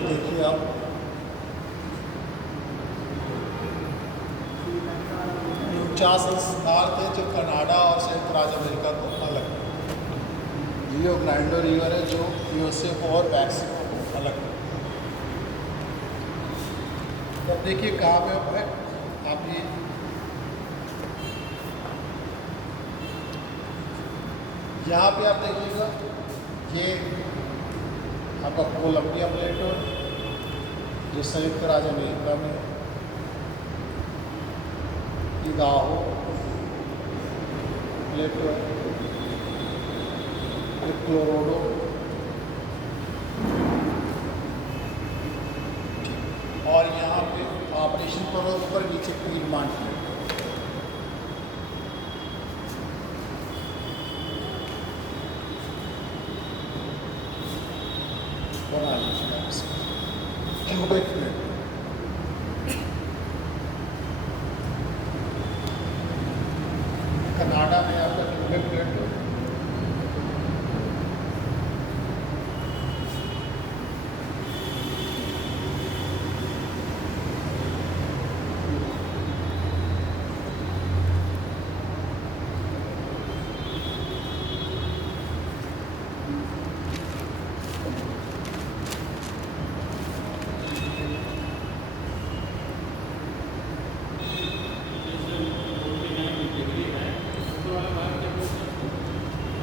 देखिए आप ऊंचा संस्कार थे जो कनाडा और संयुक्त राज्य अमेरिका को अलग करते। रियो ग्रांडे रिवर है जो यूएसए को और मैक्सिको को अलग करते। अब देखिए कहाँ पे है आप ये यहाँ पे आप देखिएगा ये आपका कोलंबिया प्लेटो जो संयुक्त राज्य अमेरिका में है, इदाहो प्लेटो, क्लोरोडो, और यहाँ पे ऑपरेशन पर ऊपर नीचे पीलमान प्लेट बना लीजिए आप इसको। क्यूबिक प्लेट, कनाडा में आपका क्यूबिक प्लेट हो,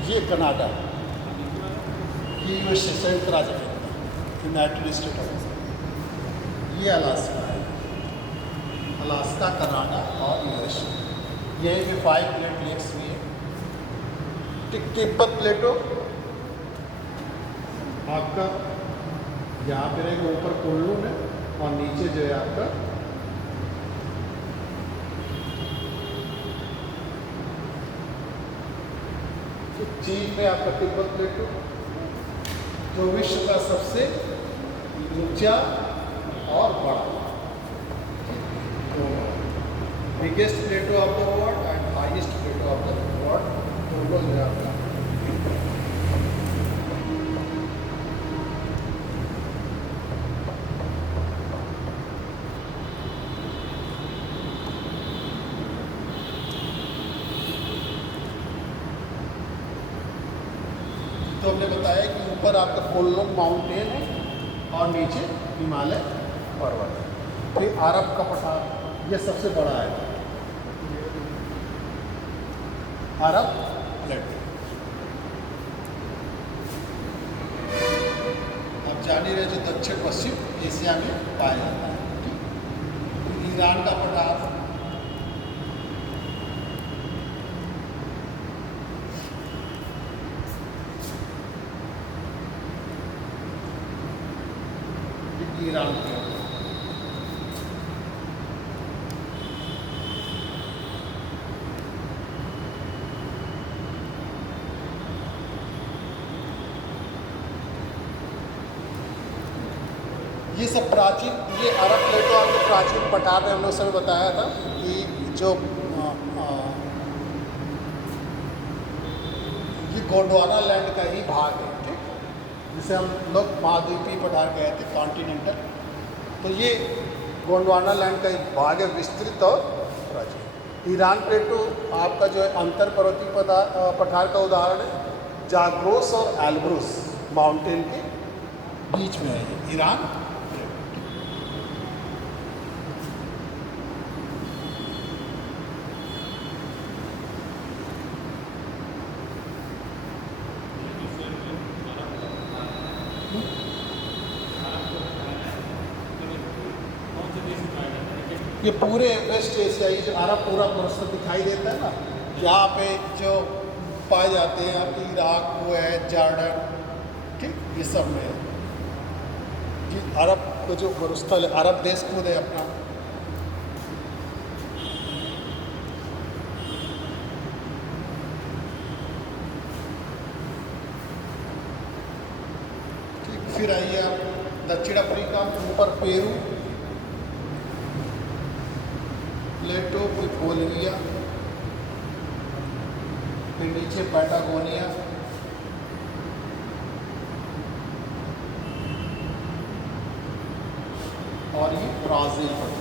ये कनाडा, ये यूएसए संयुक्त राज्य अमेरिका, यूनाइटेड स्टेट ऑफ, ये अलास्का है, अलास्का, कनाडा और यूएसए। यहीं पे 5 ग्रेट लेक्स भी है। तिब्बत प्लेटो आपका यहाँ पे रहेगा, ऊपर कुल्लू है और नीचे जो है आपका चीन में आपका तिब्बत प्लेटो, जो विश्व का सबसे ऊंचा और बड़ा, तो biggest plateau of the world and highest plateau of the world, दोनों जो है आपका। तो हमने बताया कि ऊपर आपका कोल्लम माउंटेन है और नीचे हिमालय पर्वत है। फिर अरब का पठार, ये सबसे बड़ा है, अरब प्लेटो। आप जान ही रहे जो दक्षिण पश्चिम एशिया में पाया जाता है। ठीक, ईरान का पठार, ईरान के ये सब प्राचीन, ये अरब प्लेटो आपको प्राचीन पठार में हम लोग समय बताया था कि जो ये गोंडवाना लैंड का ही भाग है। ठीक, जिसे हम लोग महाद्वीपीय पठार कहते हैं, कॉन्टिनेंटल। तो ये गोंडवाना लैंड का एक भाग है, विस्तृत और प्राचीन। ईरान प्लेटो आपका जो है अंतर पर्वतीय पठार का उदाहरण है, जाग्रोस और एल्ब्रुस माउंटेन के बीच में है ईरान। ये पूरे वेस्ट एशियाई जो अरब पूरा प्रस्तुत दिखाई देता है ना, यहाँ पे जो पाए जाते हैं आपके इराक, कुवैत, जॉर्डन, ठीक, ये सब में ये अरब को जो मरुस्थल है, अरब देश खुद है अपना। ठीक, फिर आइए आप दक्षिण अफ्रीका, ऊपर पेरू प्लेटो, फिर बोलिविया, फिर नीचे पैटागोनिया, और ये ब्राज़ील पर।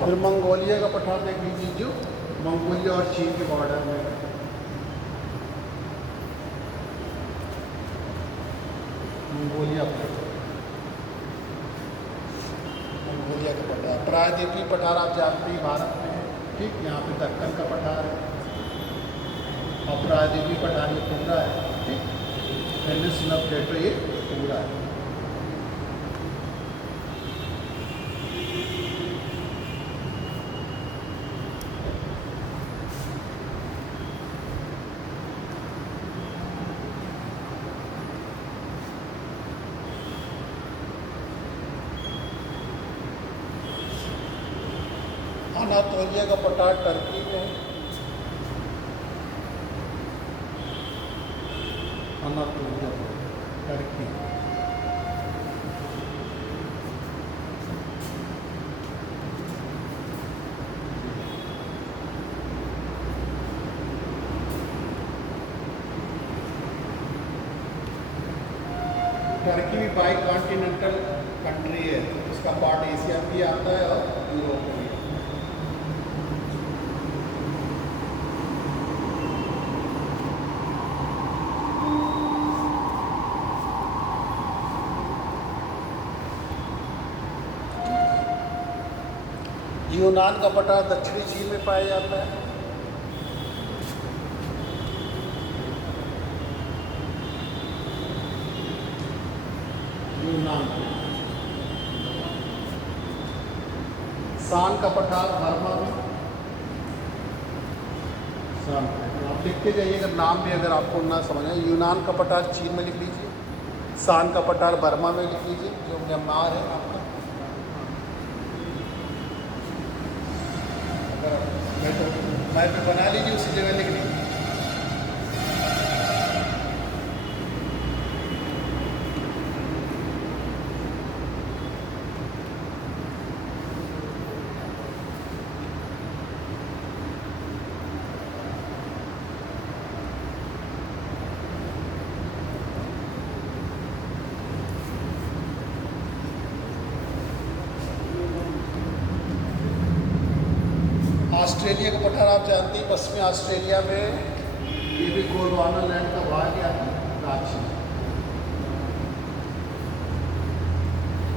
फिर मंगोलिया का पठार देख लीजिए, जो मंगोलिया और चीन के बॉर्डर में है। मंगोलिया प्लेटो, मंगोलिया का पठार। प्रायद्वीपीय पठार आप जानते ही भारत में है, ठीक। यहाँ पे दक्कन का पठार है और प्रायद्वीपीय पठार ये पूरा है, ठीक। पेनिनसुलर प्लेटो ये पूरा है। अनातोलिया का पठार टर्की में है। अनातोलिया टर्की, टर्की भी बाई कॉन्टिनेंटल कंट्री है, उसका पार्ट एशिया भी आता है और यूरोप भी। यूनान का पठार दक्षिणी चीन में पाया जाता है। यूनान, सान का पठार बर्मा में। सान, आप लिखते जाइए, अगर नाम भी अगर आपको ना समझ आए। यूनान का पठार चीन में लिख लीजिए, सान का पठार बर्मा में लिख लीजिए, जो म्यांमार है आपका। मैप पे बना लीजिए, उसी जगह लिख लीजिए। ऑस्ट्रेलिया का पठार आप जानते हैं, पश्चिमी ऑस्ट्रेलिया में, ये भी गोंडवाना लैंड का भाग है, राज्य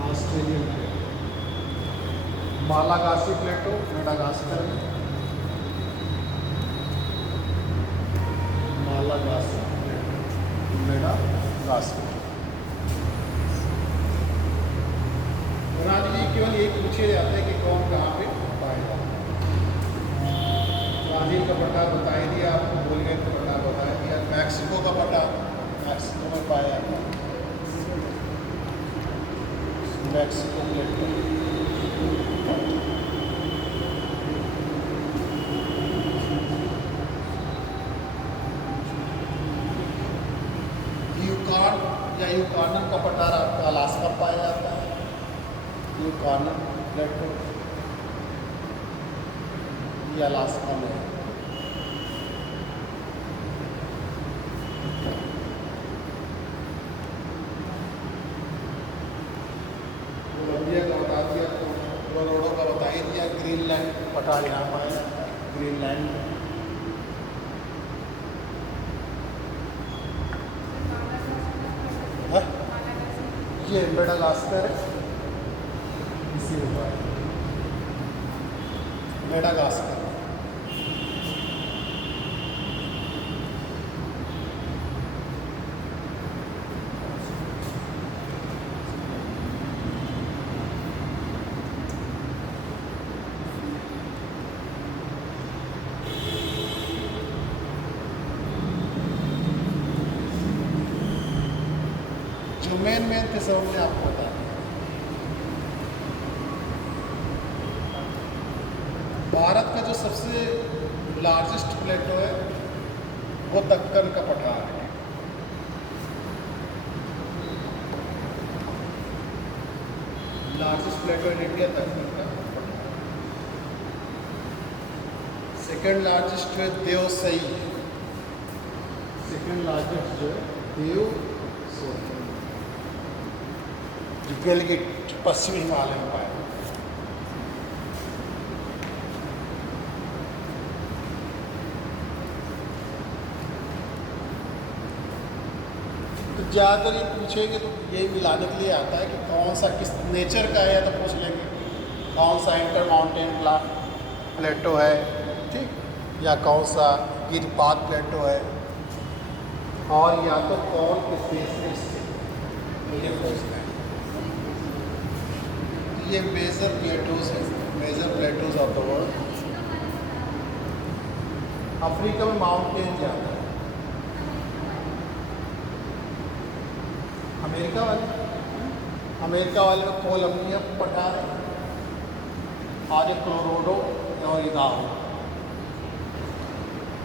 ऑस्ट्रेलियन प्लेटो। मालागासी प्लेटो मेडागास्कर में, मालागासी प्लेटो मेडागास्कर। रानी जी केवल एक पूछे जाते हैं कि कौन कहाँ पे पाएगा। ब्राज़ील का पठार बता ही दिया आपको, बोलिविया का पठार बता दिया, मैक्सिको का पठार मैक्सिको में पाया जाता है, मैक्सिको प्लेटो। यूकॉन या यूकॉनन का पठार आपका अलास्का में पाया जाता है, यूकॉनन प्लेटो, ये अलास्का में है। कोलंबिया का बता दिया, कोलोराडो का बता ही दिया, ग्रीनलैंड पठार यहाँ पाया जाता है, ग्रीनलैंड। ये मेडागास्कर है, इसी में पाया मेडागास्कर। जो मेन थे सब हमने आपको बता दिया। भारत का जो सबसे लार्जेस्ट प्लेटो है वो दक्कन का पठार है। Largest plateau in India Deccan का पठार। सेकेंड लार्जेस्ट जो है देवसई है, सेकेंड लार्जेस्ट जो है देवसई, गिलगिट पश्चिमी हिमालय में पाया। ज़्यादातर ये पूछेंगे तो यही मिलाने के लिए आता है कि कौन सा किस नेचर का है, या तो पूछ लेंगे कौन सा इंटर माउंटेन प्लेटो है, ठीक, या कौन सा गिरिपात प्लेटो है, और या तो कौन किस देश में स्थित, ये पूछना है। ये मेजर प्लेटोज है, major plateaus of the world. Africa में माउंटेन ज़्यादा है। अमेरिका वाले में कोलंबिया पठार है, और ये कोलोराडो और इदाहो,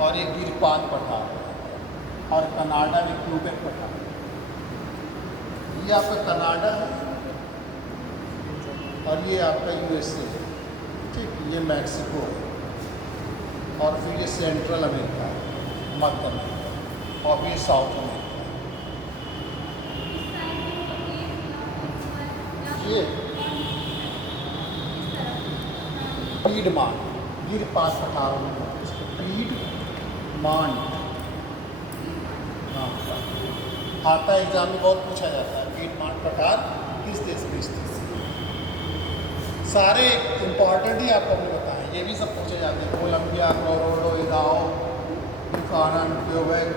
और ये गिरपात पठार है, और कनाडा में क्यूबेक पठार है। ये आपका कनाडा है, और ये आपका यूएसए है, ठीक, ये मैक्सिको है, और फिर ये सेंट्रल अमेरिका है, मध्य अमेरिका, और फिर साउथ अमेरिका। ये पीडमांट, गिरपात पठारों में पीडमांट आता है, एग्जाम में बहुत पूछा जाता है, पीडमांट पठार किस देश में स्थित है। सारे इम्पॉर्टेंट ही आपको हमने बताया, ये भी सब पूछे जाते हैं, Columbia, Colorado, Idaho, Yukon, Quebec,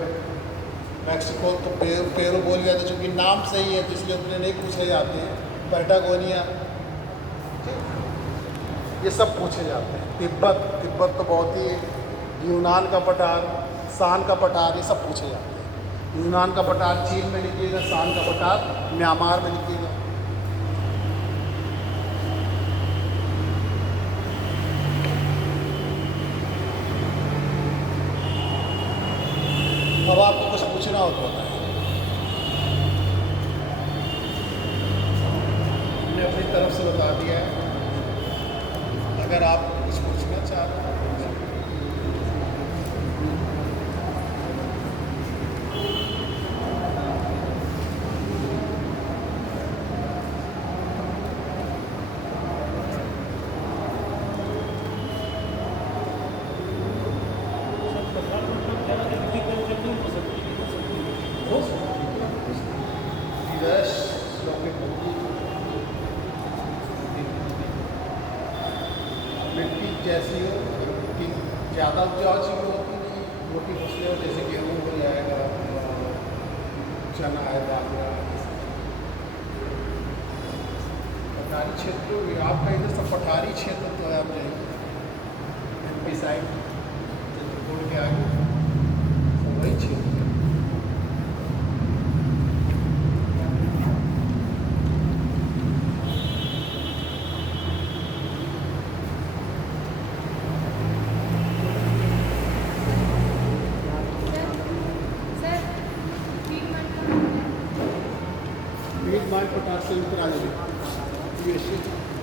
Mexico, तो पेरू बोल गया था, चूँकि नाम सही है तो इसलिए उतने नहीं पूछे जाते हैं, पैटागोनिया, ये सब पूछे जाते हैं। तिब्बत तो बहुत ही, यूनान का पठार, शान का पठार, ये सब पूछे जाते हैं। यूनान का पठार चीन में लिखिएगा, शान का पठार म्यांमार में लिखिएगा। अब आपको कुछ पूछना हो तो बताएं। हमने अपनी तरफ से बता दिया है, अगर आप कुछ पूछना चाहते हैं। मिट्टी जैसी हो कि ज़्यादा उपजाऊ चीज़ होती नहीं, मोटी फसलें हो, जैसे गेहूँ हो जाएगा, चना है, बाजरा। पठारी क्षेत्र भी आपका इधर सब पठारी क्षेत्र तो है, आप जाइए MP साइड चित्रकूट के आगे